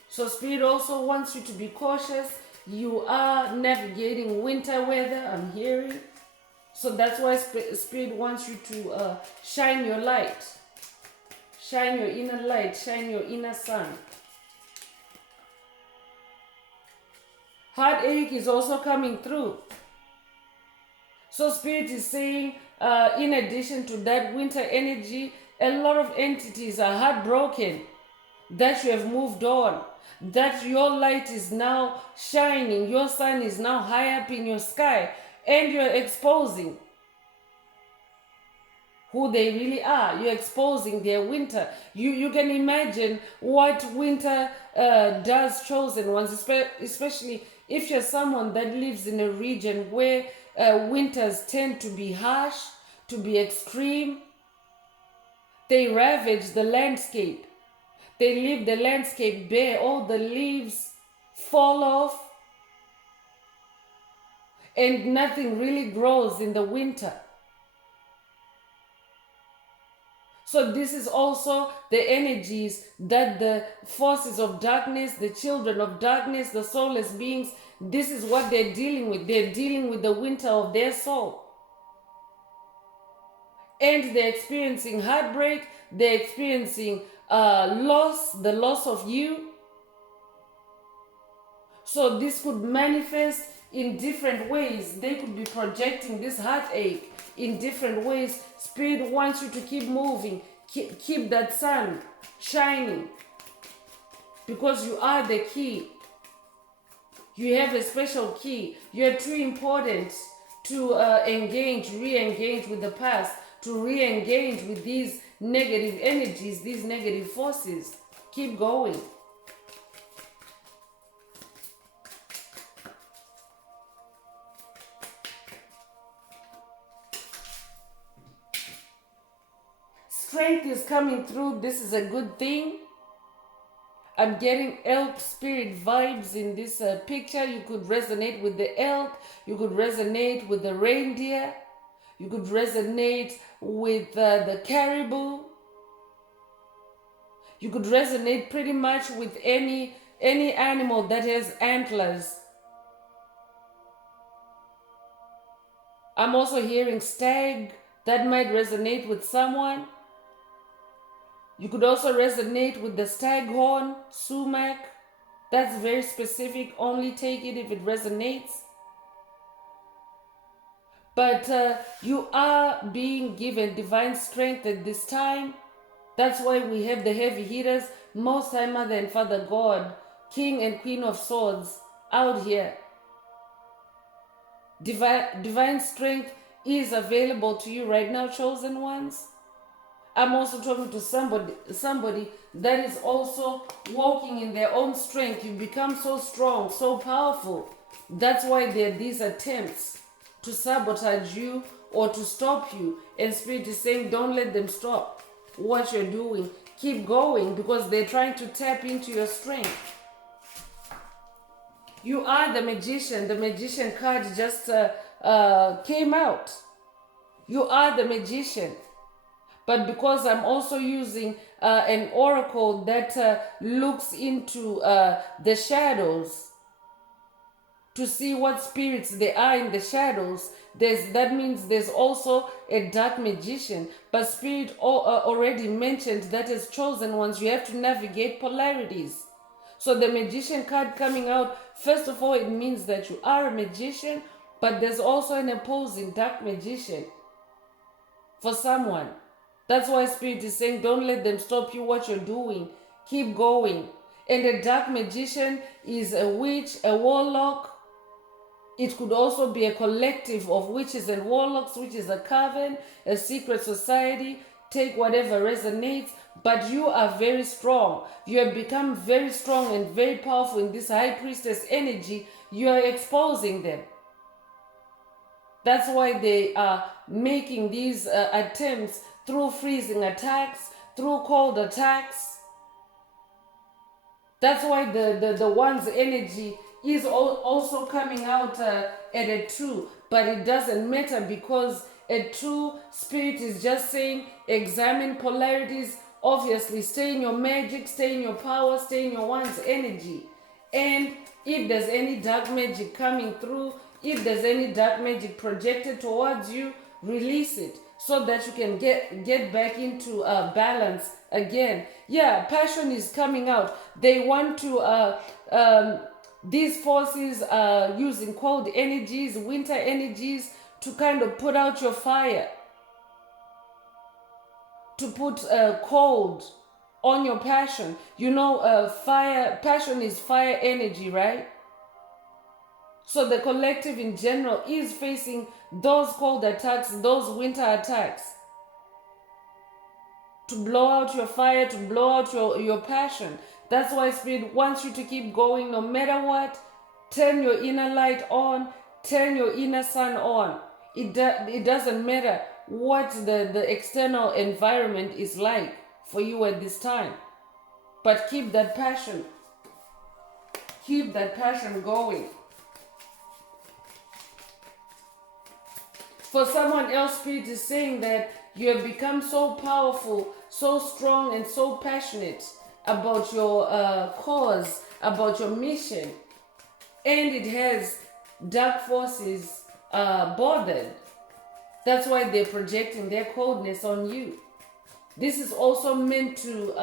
So Spirit also wants you to be cautious. You are navigating winter weather, I'm hearing. So that's why Spirit wants you to shine your light. Shine your inner light, shine your inner sun. Heartache is also coming through. So Spirit is saying, in addition to that winter energy, a lot of entities are heartbroken that you have moved on, that your light is now shining, your sun is now high up in your sky, and you're exposing who they really are. You're exposing their winter. You can imagine what winter does chosen ones, especially if you're someone that lives in a region where winters tend to be harsh, to be extreme. They ravage the landscape. They leave the landscape bare. All the leaves fall off. and nothing really grows in the winter. So this is also the energies that the forces of darkness, the children of darkness, the soulless beings, this is what they're dealing with. They're dealing with the winter of their soul. And they're experiencing heartbreak, they're experiencing loss, the loss of you. So this could manifest in different ways. They could be projecting this heartache in different ways. Spirit wants you to keep moving, keep that sun shining, because you are the key. You have a special key. You're too important to re-engage with the past, to re-engage with these negative energies, these negative forces. Keep going. Strength is coming through. This is a good thing. I'm getting elk spirit vibes in this picture. You could resonate with the elk. You could resonate with the reindeer. You could resonate with the caribou. You could resonate pretty much with any animal that has antlers. I'm also hearing stag. That might resonate with someone. You could also resonate with the staghorn, sumac. That's very specific. Only take it if it resonates. But you are being given divine strength at this time. That's why we have the heavy hitters, Most High Mother and Father God, King and Queen of Swords out here. Divine strength is available to you right now, chosen ones. I'm also talking to somebody that is also walking in their own strength. You've become so strong, so powerful. That's why there are these attempts to sabotage you or to stop you. And Spirit is saying, don't let them stop what you're doing. Keep going, because they're trying to tap into your strength. You are the magician. The magician card just came out. You are the magician. But because I'm also using an oracle that looks into the shadows to see what spirits there are in the shadows, that means there's also a dark magician. But Spirit already mentioned that as chosen ones, you have to navigate polarities. So the magician card coming out, first of all, it means that you are a magician, but there's also an opposing dark magician for someone. That's why Spirit is saying, don't let them stop you what you're doing. Keep going. And a dark magician is a witch, a warlock. It could also be a collective of witches and warlocks, which is a coven, a secret society. Take whatever resonates. But you are very strong. You have become very strong and very powerful in this high priestess energy. You are exposing them. That's why they are making these attempts through freezing attacks, through cold attacks. That's why the one's energy is also coming out at a 2. But it doesn't matter, because a 2 Spirit is just saying, examine polarities. Obviously, stay in your magic, stay in your power, stay in your one's energy. And if there's any dark magic coming through, if there's any dark magic projected towards you, release it, so that you can get back into balance again. Yeah, passion is coming out. They want to, these forces are using cold energies, winter energies, to kind of put out your fire, to put cold on your passion. You know, passion is fire energy, right? So the collective in general is facing those cold attacks, those winter attacks, to blow out your fire, to blow out your passion. That's why Spirit wants you to keep going no matter what. Turn your inner light on, turn your inner sun on. It doesn't matter what the external environment is like for you at this time. But keep that passion. Keep that passion going. For someone else, Spirit is saying that you have become so powerful, so strong, and so passionate about your cause, about your mission, and it has dark forces bothered. That's why they're projecting their coldness on you. This is also meant to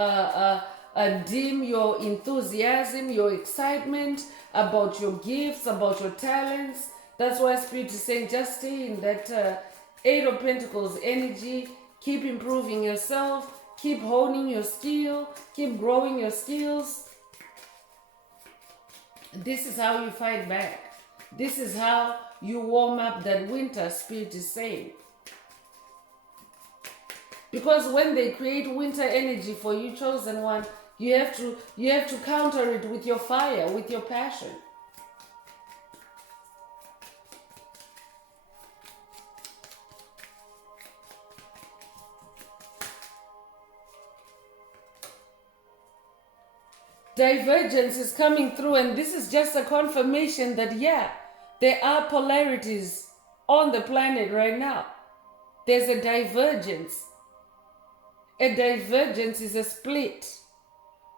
dim your enthusiasm, your excitement about your gifts, about your talents. That's why Spirit is saying just stay in that Eight of Pentacles energy. Keep improving yourself. Keep honing your skill. Keep growing your skills. This is how you fight back. This is how you warm up that winter, Spirit is saying. Because when they create winter energy for you, chosen one, you have to counter it with your fire, with your passion. Divergence is coming through, and this is just a confirmation that there are polarities on the planet right now. There's a divergence. A divergence is a split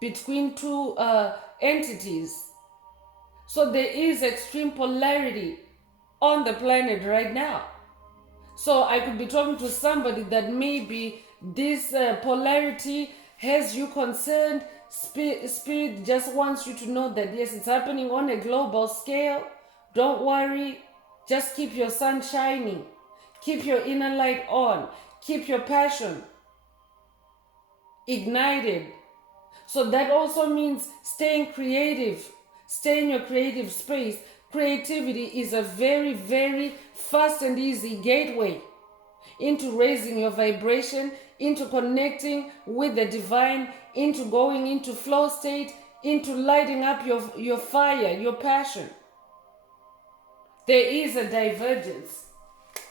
between two entities. So there is extreme polarity on the planet right now. So I could be talking to somebody that maybe this polarity has you concerned. Spirit just wants you to know that yes, it's happening on a global scale. Don't worry. Just keep your sun shining. Keep your inner light on. Keep your passion ignited. So that also means staying creative. Stay in your creative space. Creativity is a very, very fast and easy gateway into raising your vibration, into connecting with the divine, into going into flow state, into lighting up your fire, your passion. There is a divergence,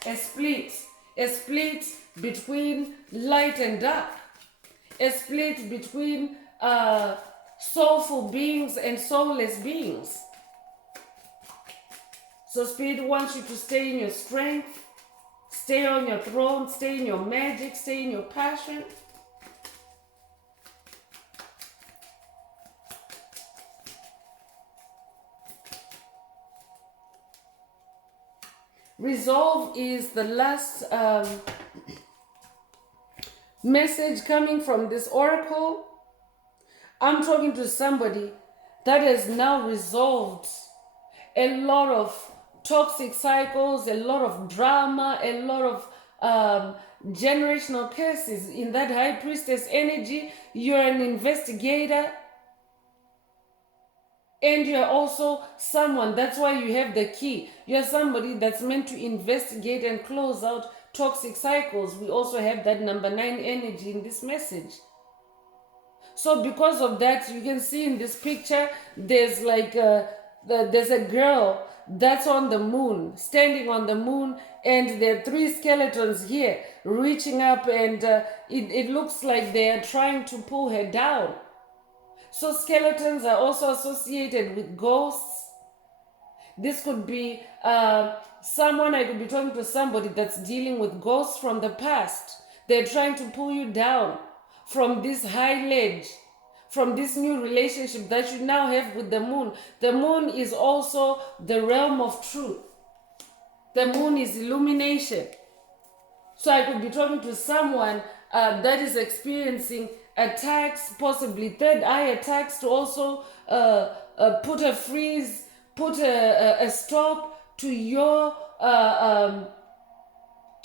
a split between light and dark, a split between soulful beings and soulless beings. So Spirit wants you to stay in your strength, stay on your throne, stay in your magic, stay in your passion. Resolve is the last message coming from this oracle. I'm talking to somebody that has now resolved a lot of toxic cycles, a lot of drama, a lot of generational curses in that high priestess energy. You're an investigator. And you're also someone, that's why you have the key. You're somebody that's meant to investigate and close out toxic cycles. We also have that number 9 energy in this message. So because of that, you can see in this picture, there's like there's a girl that's on the moon, standing on the moon, and there are 3 skeletons here reaching up, and it looks like they are trying to pull her down. So skeletons are also associated with ghosts. This could be someone, I could be talking to somebody that's dealing with ghosts from the past. They're trying to pull you down from this high ledge, from this new relationship that you now have with the moon. The moon is also the realm of truth. The moon is illumination. So I could be talking to someone that is experiencing attacks, possibly third eye attacks, to also put a freeze, put a stop to your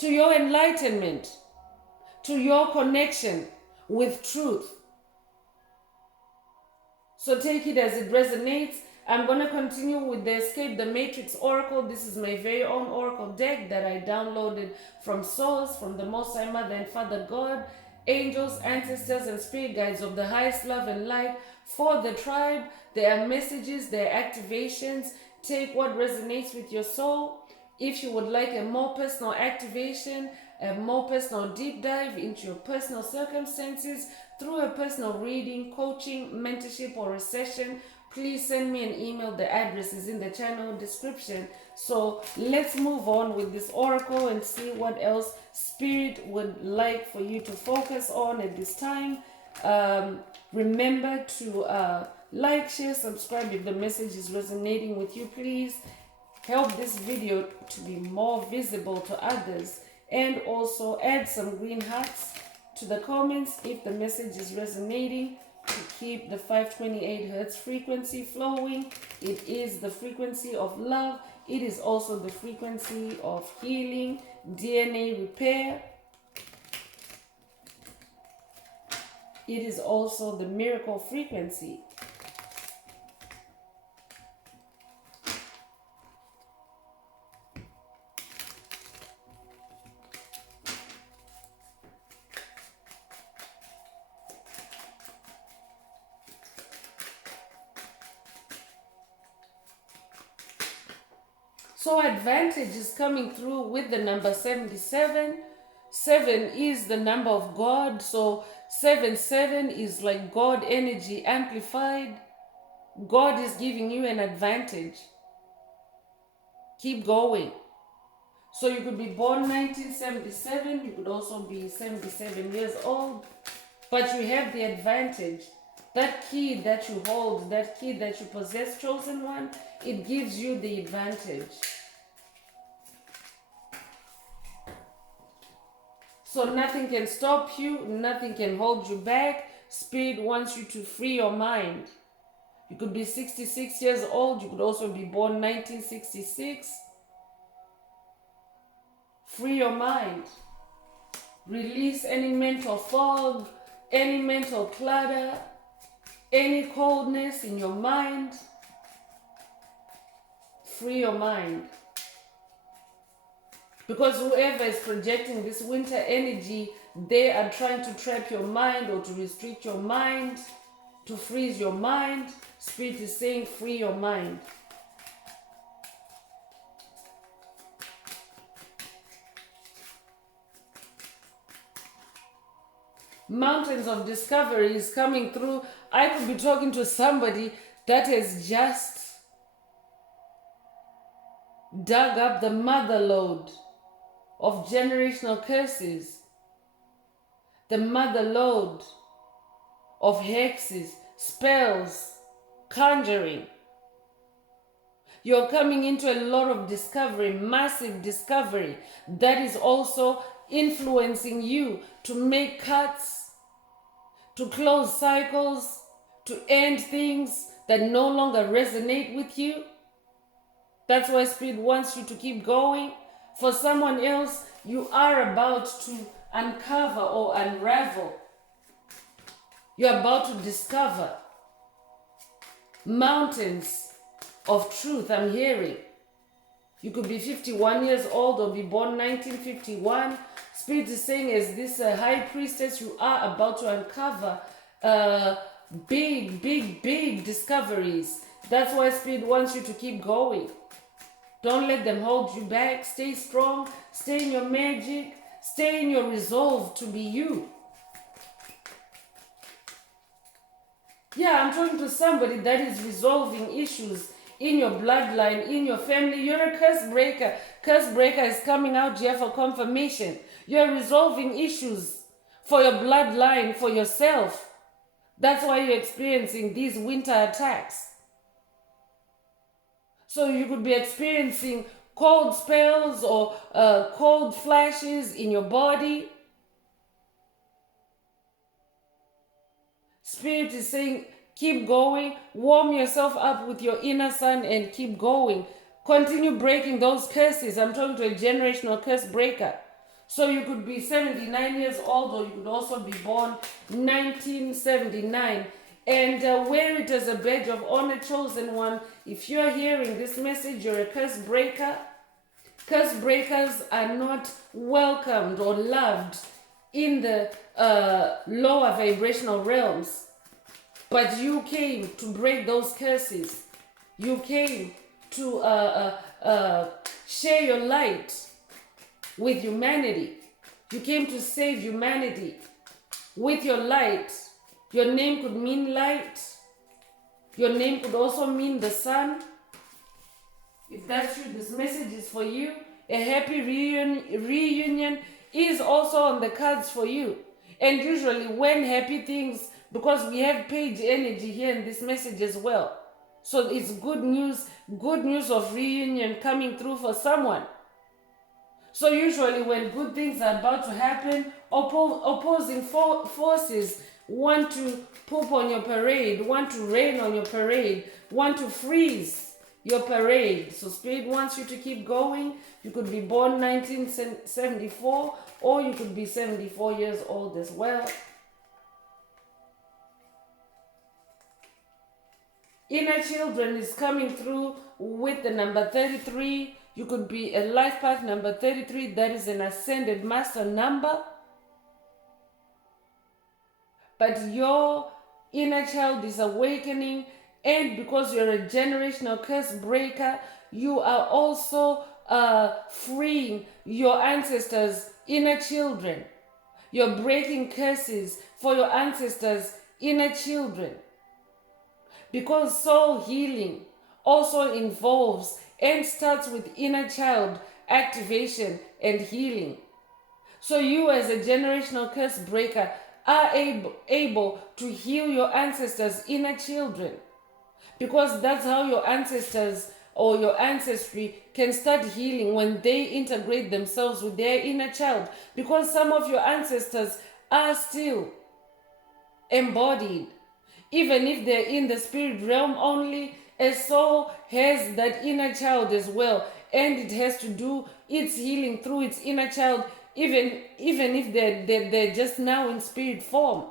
enlightenment, to your connection with truth. So take it as it resonates. I'm going to continue with the Escape the Matrix Oracle. This is my very own Oracle deck that I downloaded from Source, from the Most High Mother and Father God, angels, ancestors, and spirit guides of the highest love and light for the tribe. There are messages, there are activations. Take what resonates with your soul. If you would like a more personal activation, a more personal deep dive into your personal circumstances through a personal reading, coaching, mentorship, or a session, please send me an email. The address is in the channel description. So let's move on with this oracle and see what else Spirit would like for you to focus on at this time. Remember to like, share, subscribe if the message is resonating with you. Please help this video to be more visible to others, and also add some green hearts to the comments if the message is resonating, to keep the 528 hertz frequency flowing. It is the frequency of love. It is also the frequency of healing, DNA repair. It is also the miracle frequency. So advantage is coming through with the number 77. 7 is the number of God. So 7 is like God energy amplified. God is giving you an advantage. Keep going. So you could be born 1977. You could also be 77 years old. But you have the advantage. That key that you hold, that key that you possess, chosen one, it gives you the advantage. So nothing can stop you, nothing can hold you back. Spirit wants you to free your mind. You could be 66 years old, you could also be born 1966. Free your mind. Release any mental fog, any mental clutter, any coldness in your mind. Free your mind. Because whoever is projecting this winter energy, they are trying to trap your mind or to restrict your mind, to freeze your mind. Spirit is saying, free your mind. Mountains of discovery is coming through. I could be talking to somebody that has just dug up the mother lode of generational curses, the mother lode of hexes, spells, conjuring. You're coming into a lot of discovery, massive discovery, that is also influencing you to make cuts, to close cycles, to end things that no longer resonate with you. That's why Spirit wants you to keep going. For someone else, you are about to uncover or unravel. You're about to discover mountains of truth, I'm hearing. You could be 51 years old or be born 1951. Spirit is saying, as this high priestess, you are about to uncover big discoveries. That's why Spirit wants you to keep going. Don't let them hold you back. Stay strong. Stay in your magic. Stay in your resolve to be you. Yeah, I'm talking to somebody that is resolving issues in your bloodline, in your family. You're a curse breaker. Curse breaker is coming out here for confirmation. You're resolving issues for your bloodline, for yourself. That's why you're experiencing these winter attacks. So you could be experiencing cold spells or cold flashes in your body. Spirit is saying, keep going. Warm yourself up with your inner sun and keep going. Continue breaking those curses. I'm talking to a generational curse breaker. So you could be 79 years old, or you could also be born 1979. And wear it as a badge of honor, chosen one. If you're hearing this message, you're a curse breaker. Curse breakers are not welcomed or loved in the lower vibrational realms. But you came to break those curses. You came to share your light with humanity. You came to save humanity with your light. Your name could mean light. Your name could also mean the sun. If that's you, this message is for you. A happy reunion is also on the cards for you. And usually when happy things, because we have page energy here in this message as well. So it's good news of reunion coming through for someone. So usually when good things are about to happen, opposing forces want to poop on your parade, want to rain on your parade, want to freeze your parade. So Spirit wants you to keep going. You could be born 1974 or you could be 74 years old as well. Inner children is coming through with the number 33. You could be a life path number 33. That is an ascended master number. But your inner child is awakening, and because you're a generational curse breaker, you are also freeing your ancestors' inner children. You're breaking curses for your ancestors' inner children. Because soul healing also involves and starts with inner child activation and healing. So you as a generational curse breaker are able to heal your ancestors' inner children. Because that's how your ancestors or your ancestry can start healing, when they integrate themselves with their inner child. Because some of your ancestors are still embodied. Even if they're in the spirit realm only, a soul has that inner child as well. And it has to do its healing through its inner child, even if they're just now in spirit form.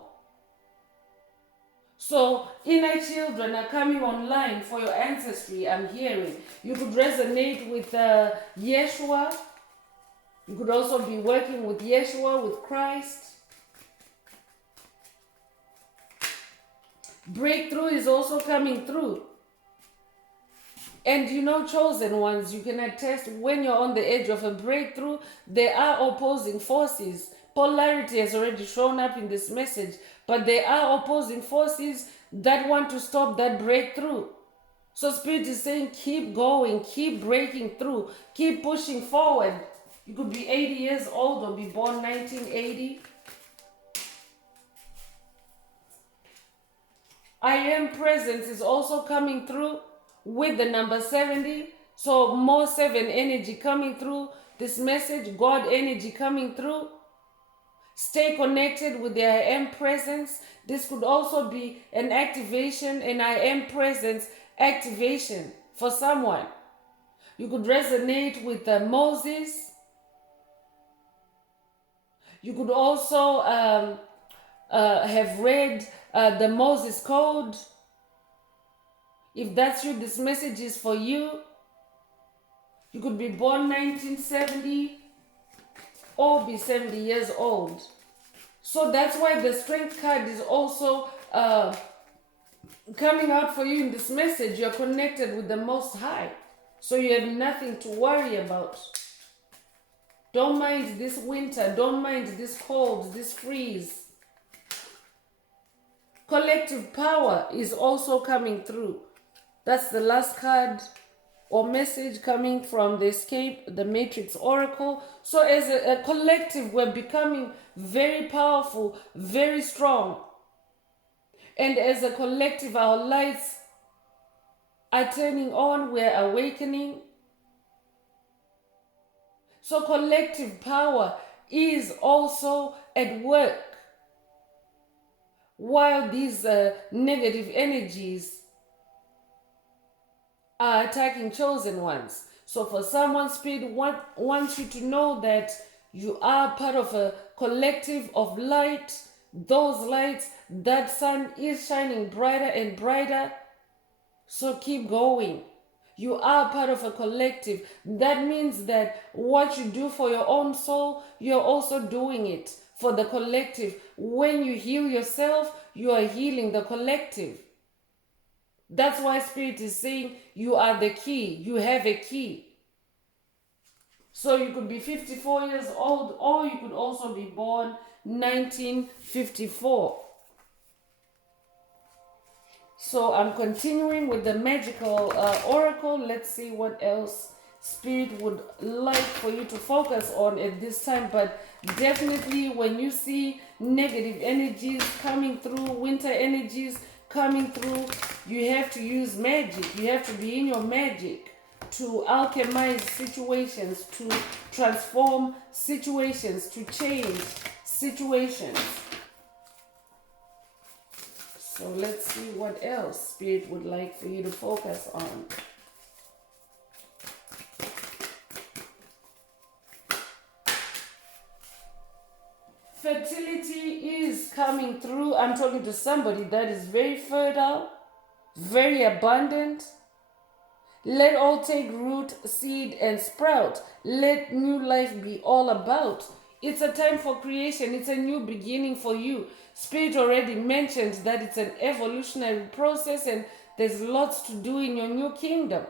So inner children are coming online for your ancestry, I'm hearing. You could resonate with Yeshua. You could also be working with Yeshua, with Christ. Breakthrough is also coming through. And chosen ones, you can attest, when you're on the edge of a breakthrough, there are opposing forces. Polarity has already shown up in this message, but there are opposing forces that want to stop that breakthrough. So Spirit is saying, keep going, keep breaking through, keep pushing forward. You could be 80 years old or be born 1980. I am presence is also coming through with the number 70. So more 7 energy coming through this message, God energy coming through. Stay connected with the I am presence. This could also be an activation, an I am presence activation for someone. You could resonate with Moses. You could also have read the Moses Code. If that's you, this message is for you. You could be born 1970 or be 70 years old. So that's why the strength card is also coming out for you in this message. You're connected with the Most High. So you have nothing to worry about. Don't mind this winter. Don't mind this cold, this freeze. Collective power is also coming through. That's the last card or message coming from the Escape, the Matrix Oracle. So as a collective, we're becoming very powerful, very strong. And as a collective, our lights are turning on, we're awakening. So collective power is also at work. While these negative energies are attacking chosen ones. So for someone, Spirit wants you to know that you are part of a collective of light. Those lights, that sun is shining brighter and brighter. So keep going. You are part of a collective. That means that what you do for your own soul, you're also doing it for the collective. When you heal yourself, you are healing the collective. That's why Spirit is saying you are the key. You have a key. So you could be 54 years old, or you could also be born 1954. So I'm continuing with the magical oracle. Let's see what else Spirit would like for you to focus on at this time. But definitely when you see negative energies coming through, winter energies coming through, you have to use magic. You have to be in your magic to alchemize situations, to transform situations, to change situations. So let's see what else Spirit would like for you to focus on. Fertility is coming through. I'm talking to somebody that is very fertile, very abundant. Let all take root, seed, and sprout. Let new life be all about. It's a time for creation. It's a new beginning for you. Spirit already mentioned that it's an evolutionary process and there's lots to do in your new kingdom.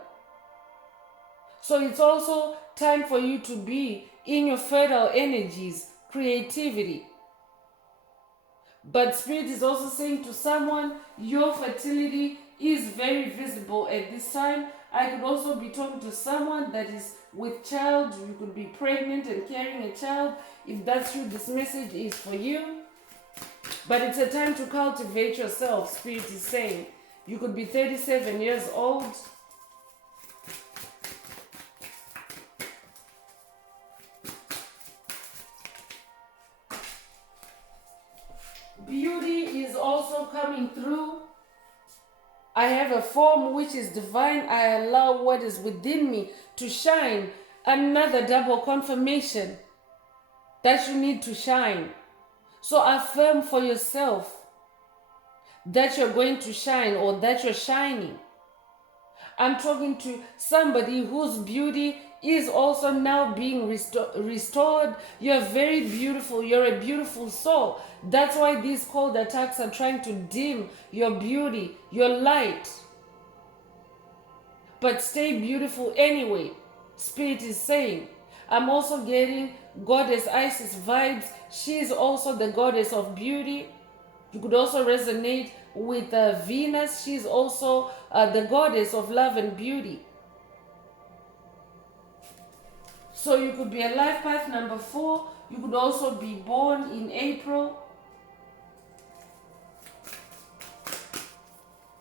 So it's also time for you to be in your fertile energies, creativity. But Spirit is also saying to someone, your fertility is very visible at this time. I could also be talking to someone that is with child. You could be pregnant and carrying a child. If that's you, this message is for you. But it's a time to cultivate yourself, Spirit is saying. You could be 37 years old. Beauty is also coming through. I have a form which is divine. I allow what is within me to shine. Another double confirmation that you need to shine. So affirm for yourself that you're going to shine or that you're shining. I'm talking to somebody whose beauty is also now being restored. You're very beautiful. You're a beautiful soul. That's why these cold attacks are trying to dim your beauty, your light. But stay beautiful anyway, Spirit is saying. I'm also getting Goddess Isis vibes. She is also the goddess of beauty. You could also resonate with Venus. She's also the goddess of love and beauty. So you could be a life path number 4. You could also be born in April.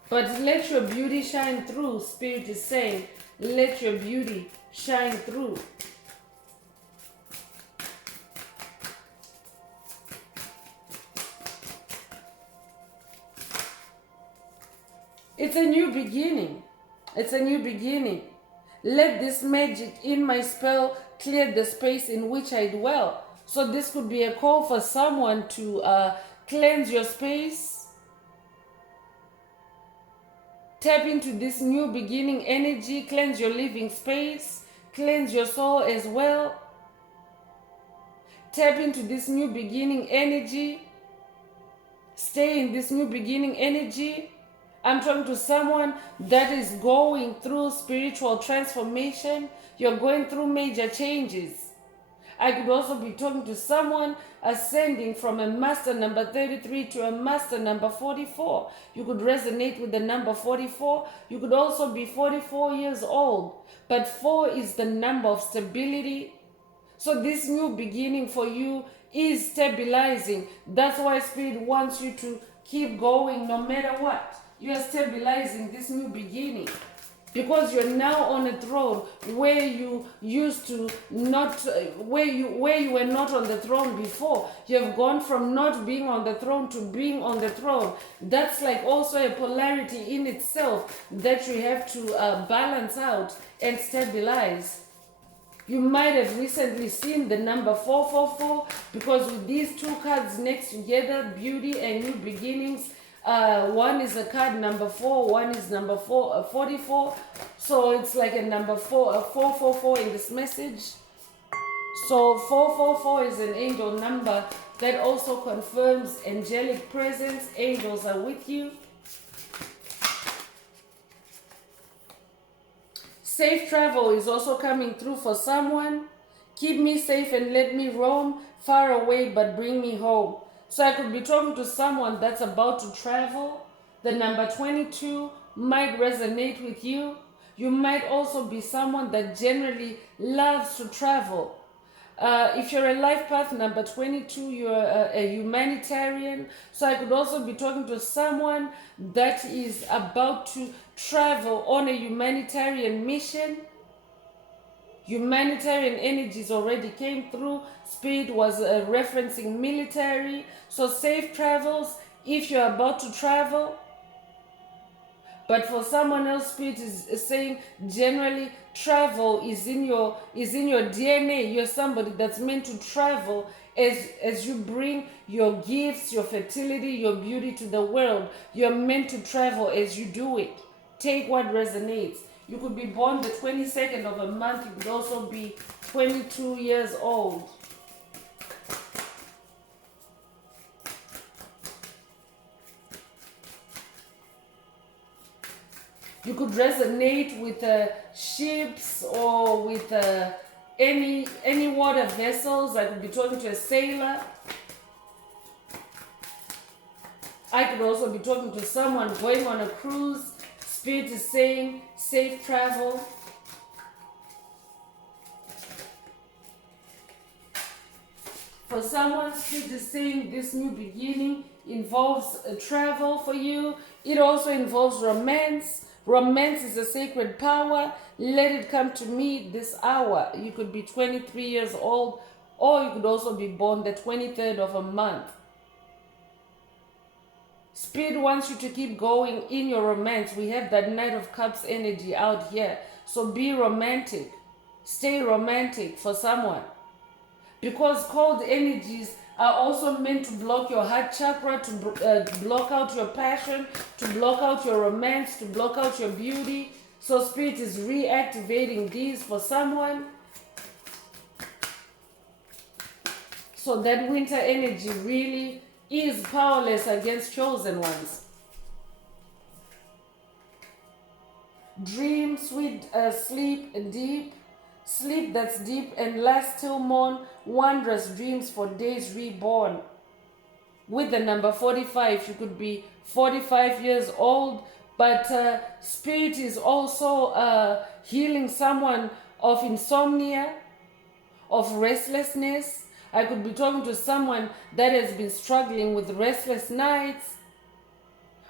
But let your beauty shine through, Spirit is saying. Let your beauty shine through. It's a new beginning. It's a new beginning. Let this magic in my spell clear the space in which I dwell. So this could be a call for someone to cleanse your space. Tap into this new beginning energy. Cleanse your living space. Cleanse your soul as well. Tap into this new beginning energy. Stay in this new beginning energy. I'm talking to someone that is going through spiritual transformation. You're going through major changes. I could also be talking to someone ascending from a master number 33 to a master number 44. You could resonate with the number 44. You could also be 44 years old. But 4 is the number of stability. So this new beginning for you is stabilizing. That's why Spirit wants you to keep going no matter what. You are stabilizing this new beginning because you're now on a throne where you used to not, where you were not on the throne before. You have gone from not being on the throne to being on the throne. That's like also a polarity in itself that you have to balance out and stabilize. You might have recently seen the number 444 because with these two cards next together, beauty and new beginnings, one is a card number 4, one is number 44. So it's like a number 444 in this message. So 444 is an angel number that also confirms angelic presence. Angels are with you. Safe travel is also coming through for someone. Keep me safe and let me roam far away, but bring me home. So I could be talking to someone that's about to travel, The number 22 might resonate with you. You might also be someone that generally loves to travel. If you're a life path number 22, you're a humanitarian. So I could also be talking to someone that is about to travel on a humanitarian mission. Humanitarian energies already came through. Spirit was referencing military. So safe travels if you're about to travel. But for someone else, Spirit is saying generally travel is in your DNA. You're somebody that's meant to travel as you bring your gifts, your fertility, your beauty to the world. You're meant to travel as you do it. Take what resonates. You could be born the 22nd of a month. You could also be 22 years old. You could resonate with ships or with any water vessels. I could be talking to a sailor. I could also be talking to someone going on a cruise. Spirit is saying safe travel. For someone, Spirit is saying this new beginning involves travel for you. It also involves romance. Romance is a sacred power. Let it come to me this hour. You could be 23 years old, or you could also be born the 23rd of a month. Spirit wants you to keep going in your romance. We have that Knight of Cups energy out here. So be romantic. Stay romantic for someone. Because cold energies are also meant to block your heart chakra, to block out your passion, to block out your romance, to block out your beauty. So Spirit is reactivating these for someone. So that winter energy really is powerless against chosen ones. Dream, sweet sleep deep. Sleep that's deep and lasts till morn, wondrous dreams for days reborn. With the number 45, you could be 45 years old, but Spirit is also healing someone of insomnia, of restlessness. I could be talking to someone that has been struggling with restless nights,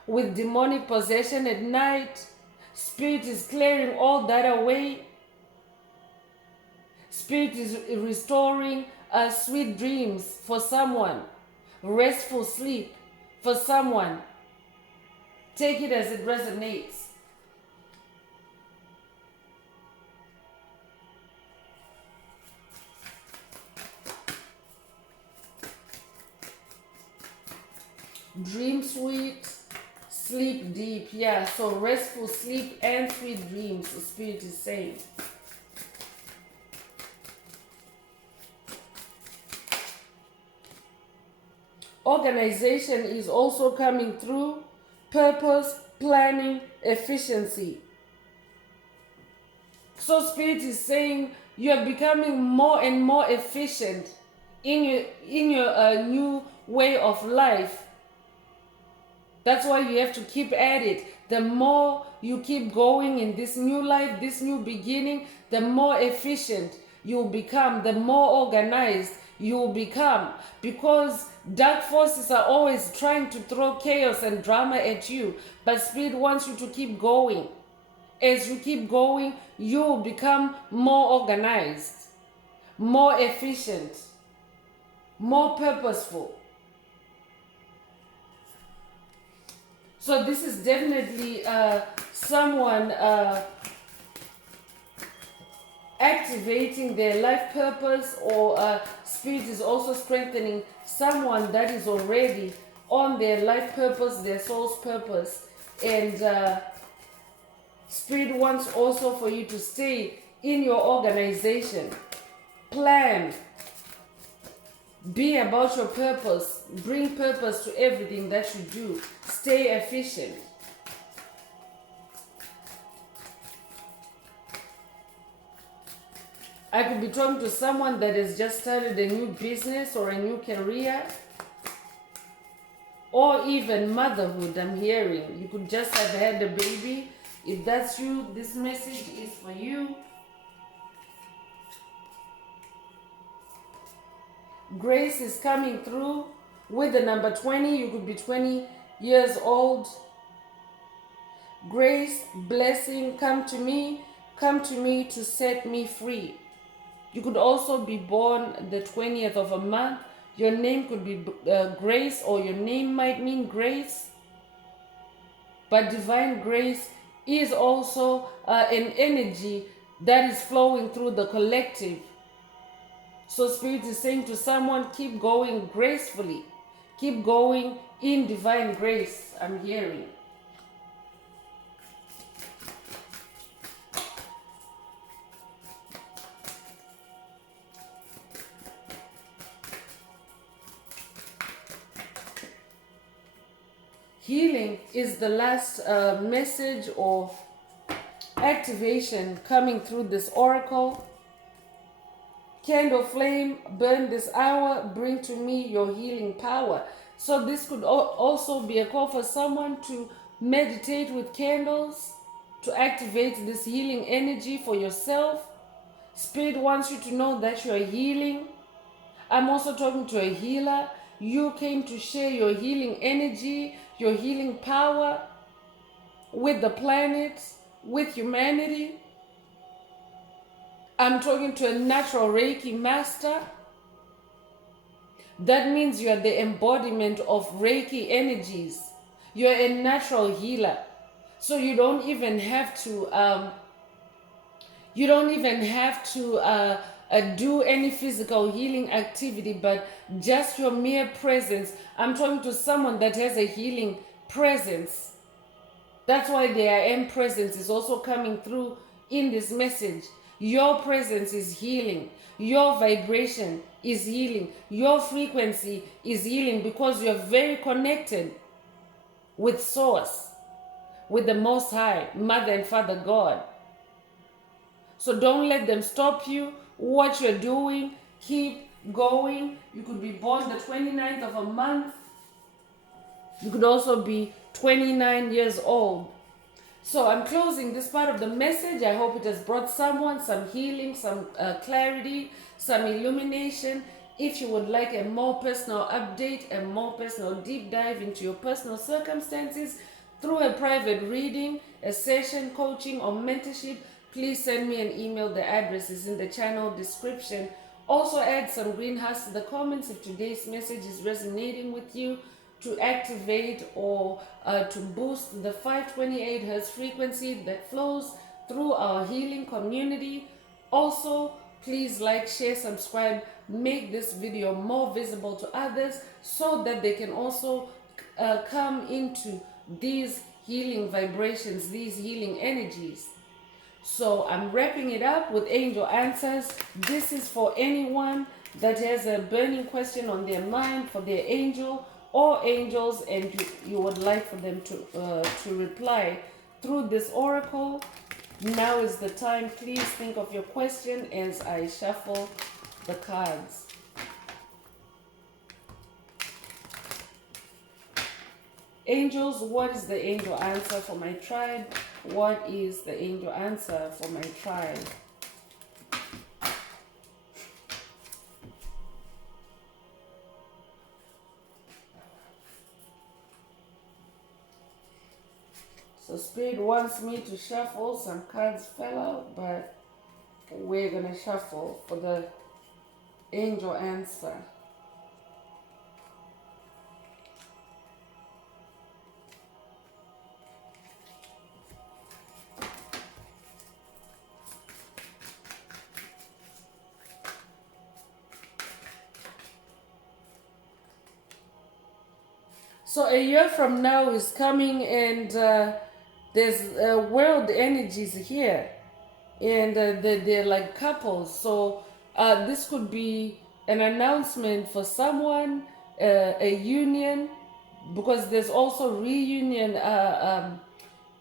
with demonic possession at night. Spirit is clearing all that away. Spirit is restoring sweet dreams for someone. Restful sleep for someone. Take it as it resonates. Dream sweet, sleep deep. Yeah, so restful sleep and sweet dreams, the Spirit is saying. Organization is also coming through. Purpose, planning, efficiency. So Spirit is saying you are becoming more and more efficient in your new way of life. That's why you have to keep at it. The more you keep going in this new life, this new beginning, the more efficient you'll become, the more organized you'll become. Because dark forces are always trying to throw chaos and drama at you. But Spirit wants you to keep going. As you keep going, you'll become more organized, more efficient, more purposeful. So this is definitely someone activating their life purpose, or Spirit is also strengthening someone that is already on their life purpose, their soul's purpose. And Spirit wants also for you to stay in your organization. Plan. Be about your purpose. Bring purpose to everything that you do. Stay efficient. I could be talking to someone that has just started a new business or a new career. or even motherhood. I'm hearing you could just have had a baby. If that's you, this message is for you. Grace is coming through with the number 20. You could be 20 years old. Grace, blessing, come to me to set me free. You could also be born the 20th of a month. Your name could be Grace, or your name might mean grace. But divine grace is also an energy that is flowing through the collective. So Spirit is saying to someone, keep going gracefully. Keep going in divine grace, I'm hearing. Healing is the last message or activation coming through this oracle. Candle flame, burn this hour, bring to me your healing power. So this could also be a call for someone to meditate with candles, to activate this healing energy for yourself. Spirit wants you to know that you are healing. I'm also talking to a healer. You came to share your healing energy, your healing power with the planet, with humanity. I'm talking to a natural Reiki master. That means you are the embodiment of Reiki energies. You're a natural healer. So you don't even have to do any physical healing activity, but just your mere presence. I'm talking to someone that has a healing presence. That's why the I am presence is also coming through in this message. Your presence is healing. Your vibration is healing. Your frequency is healing, because you're very connected with Source, with the Most High, Mother and Father God. So don't let them stop you. What you're doing, keep going. You could be born the 29th of a month. You could also be 29 years old. So I'm closing this part of the message. I hope it has brought someone some healing, some clarity, some illumination. If you would like a more personal update, a more personal deep dive into your personal circumstances through a private reading, a session, coaching, or mentorship, please send me an email. The address is in the channel description. Also add some green hearts to the comments if today's message is resonating with you, to activate or to boost the 528 Hz frequency that flows through our healing community. Also, please like, share, subscribe, make this video more visible to others so that they can also come into these healing vibrations, these healing energies. So I'm wrapping it up with angel answers. This is for anyone that has a burning question on their mind for their angel or angels, and you would like for them to reply through this oracle. Now is the time. Please think of your question as I shuffle the cards. Angels, what is the angel answer for my tribe? What is the angel answer for my tribe? So Spirit wants me to shuffle. Some cards fell out, but we're going to shuffle for the angel answer. So a year from now is coming, and there's world energies here, and they're like couples. So this could be an announcement for someone, a union, because there's also reunion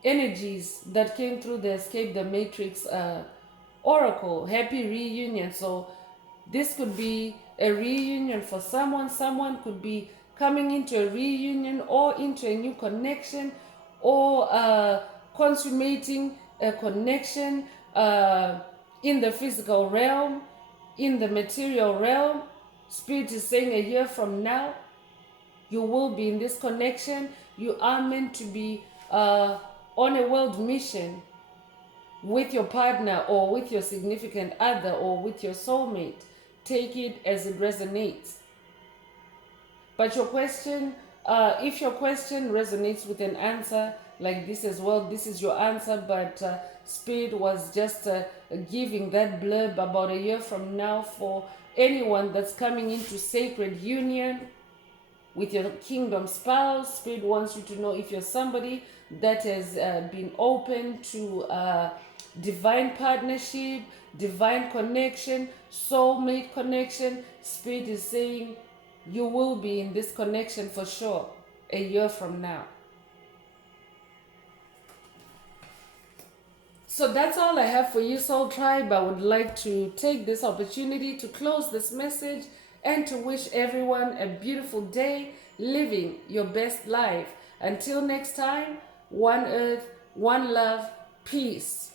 energies that came through the Escape the Matrix oracle. Happy reunion. So this could be a reunion for someone. Someone could be coming into a reunion or into a new connection, or consummating a connection in the physical realm, in the material realm. Spirit is saying a year from now, you will be in this connection. You are meant to be on a world mission with your partner or with your significant other or with your soulmate. Take it as it resonates. But your question, if your question resonates with an answer like this as well, this is your answer. But Spirit was just giving that blurb about a year from now for anyone that's coming into sacred union with your kingdom spouse. Spirit wants you to know, if you're somebody that has been open to divine partnership, divine connection, soulmate connection, Spirit is saying you will be in this connection for sure a year from now. So that's all I have for you, Soul Tribe. I would like to take this opportunity to close this message and to wish everyone a beautiful day, living your best life. Until next time, one earth, one love, peace.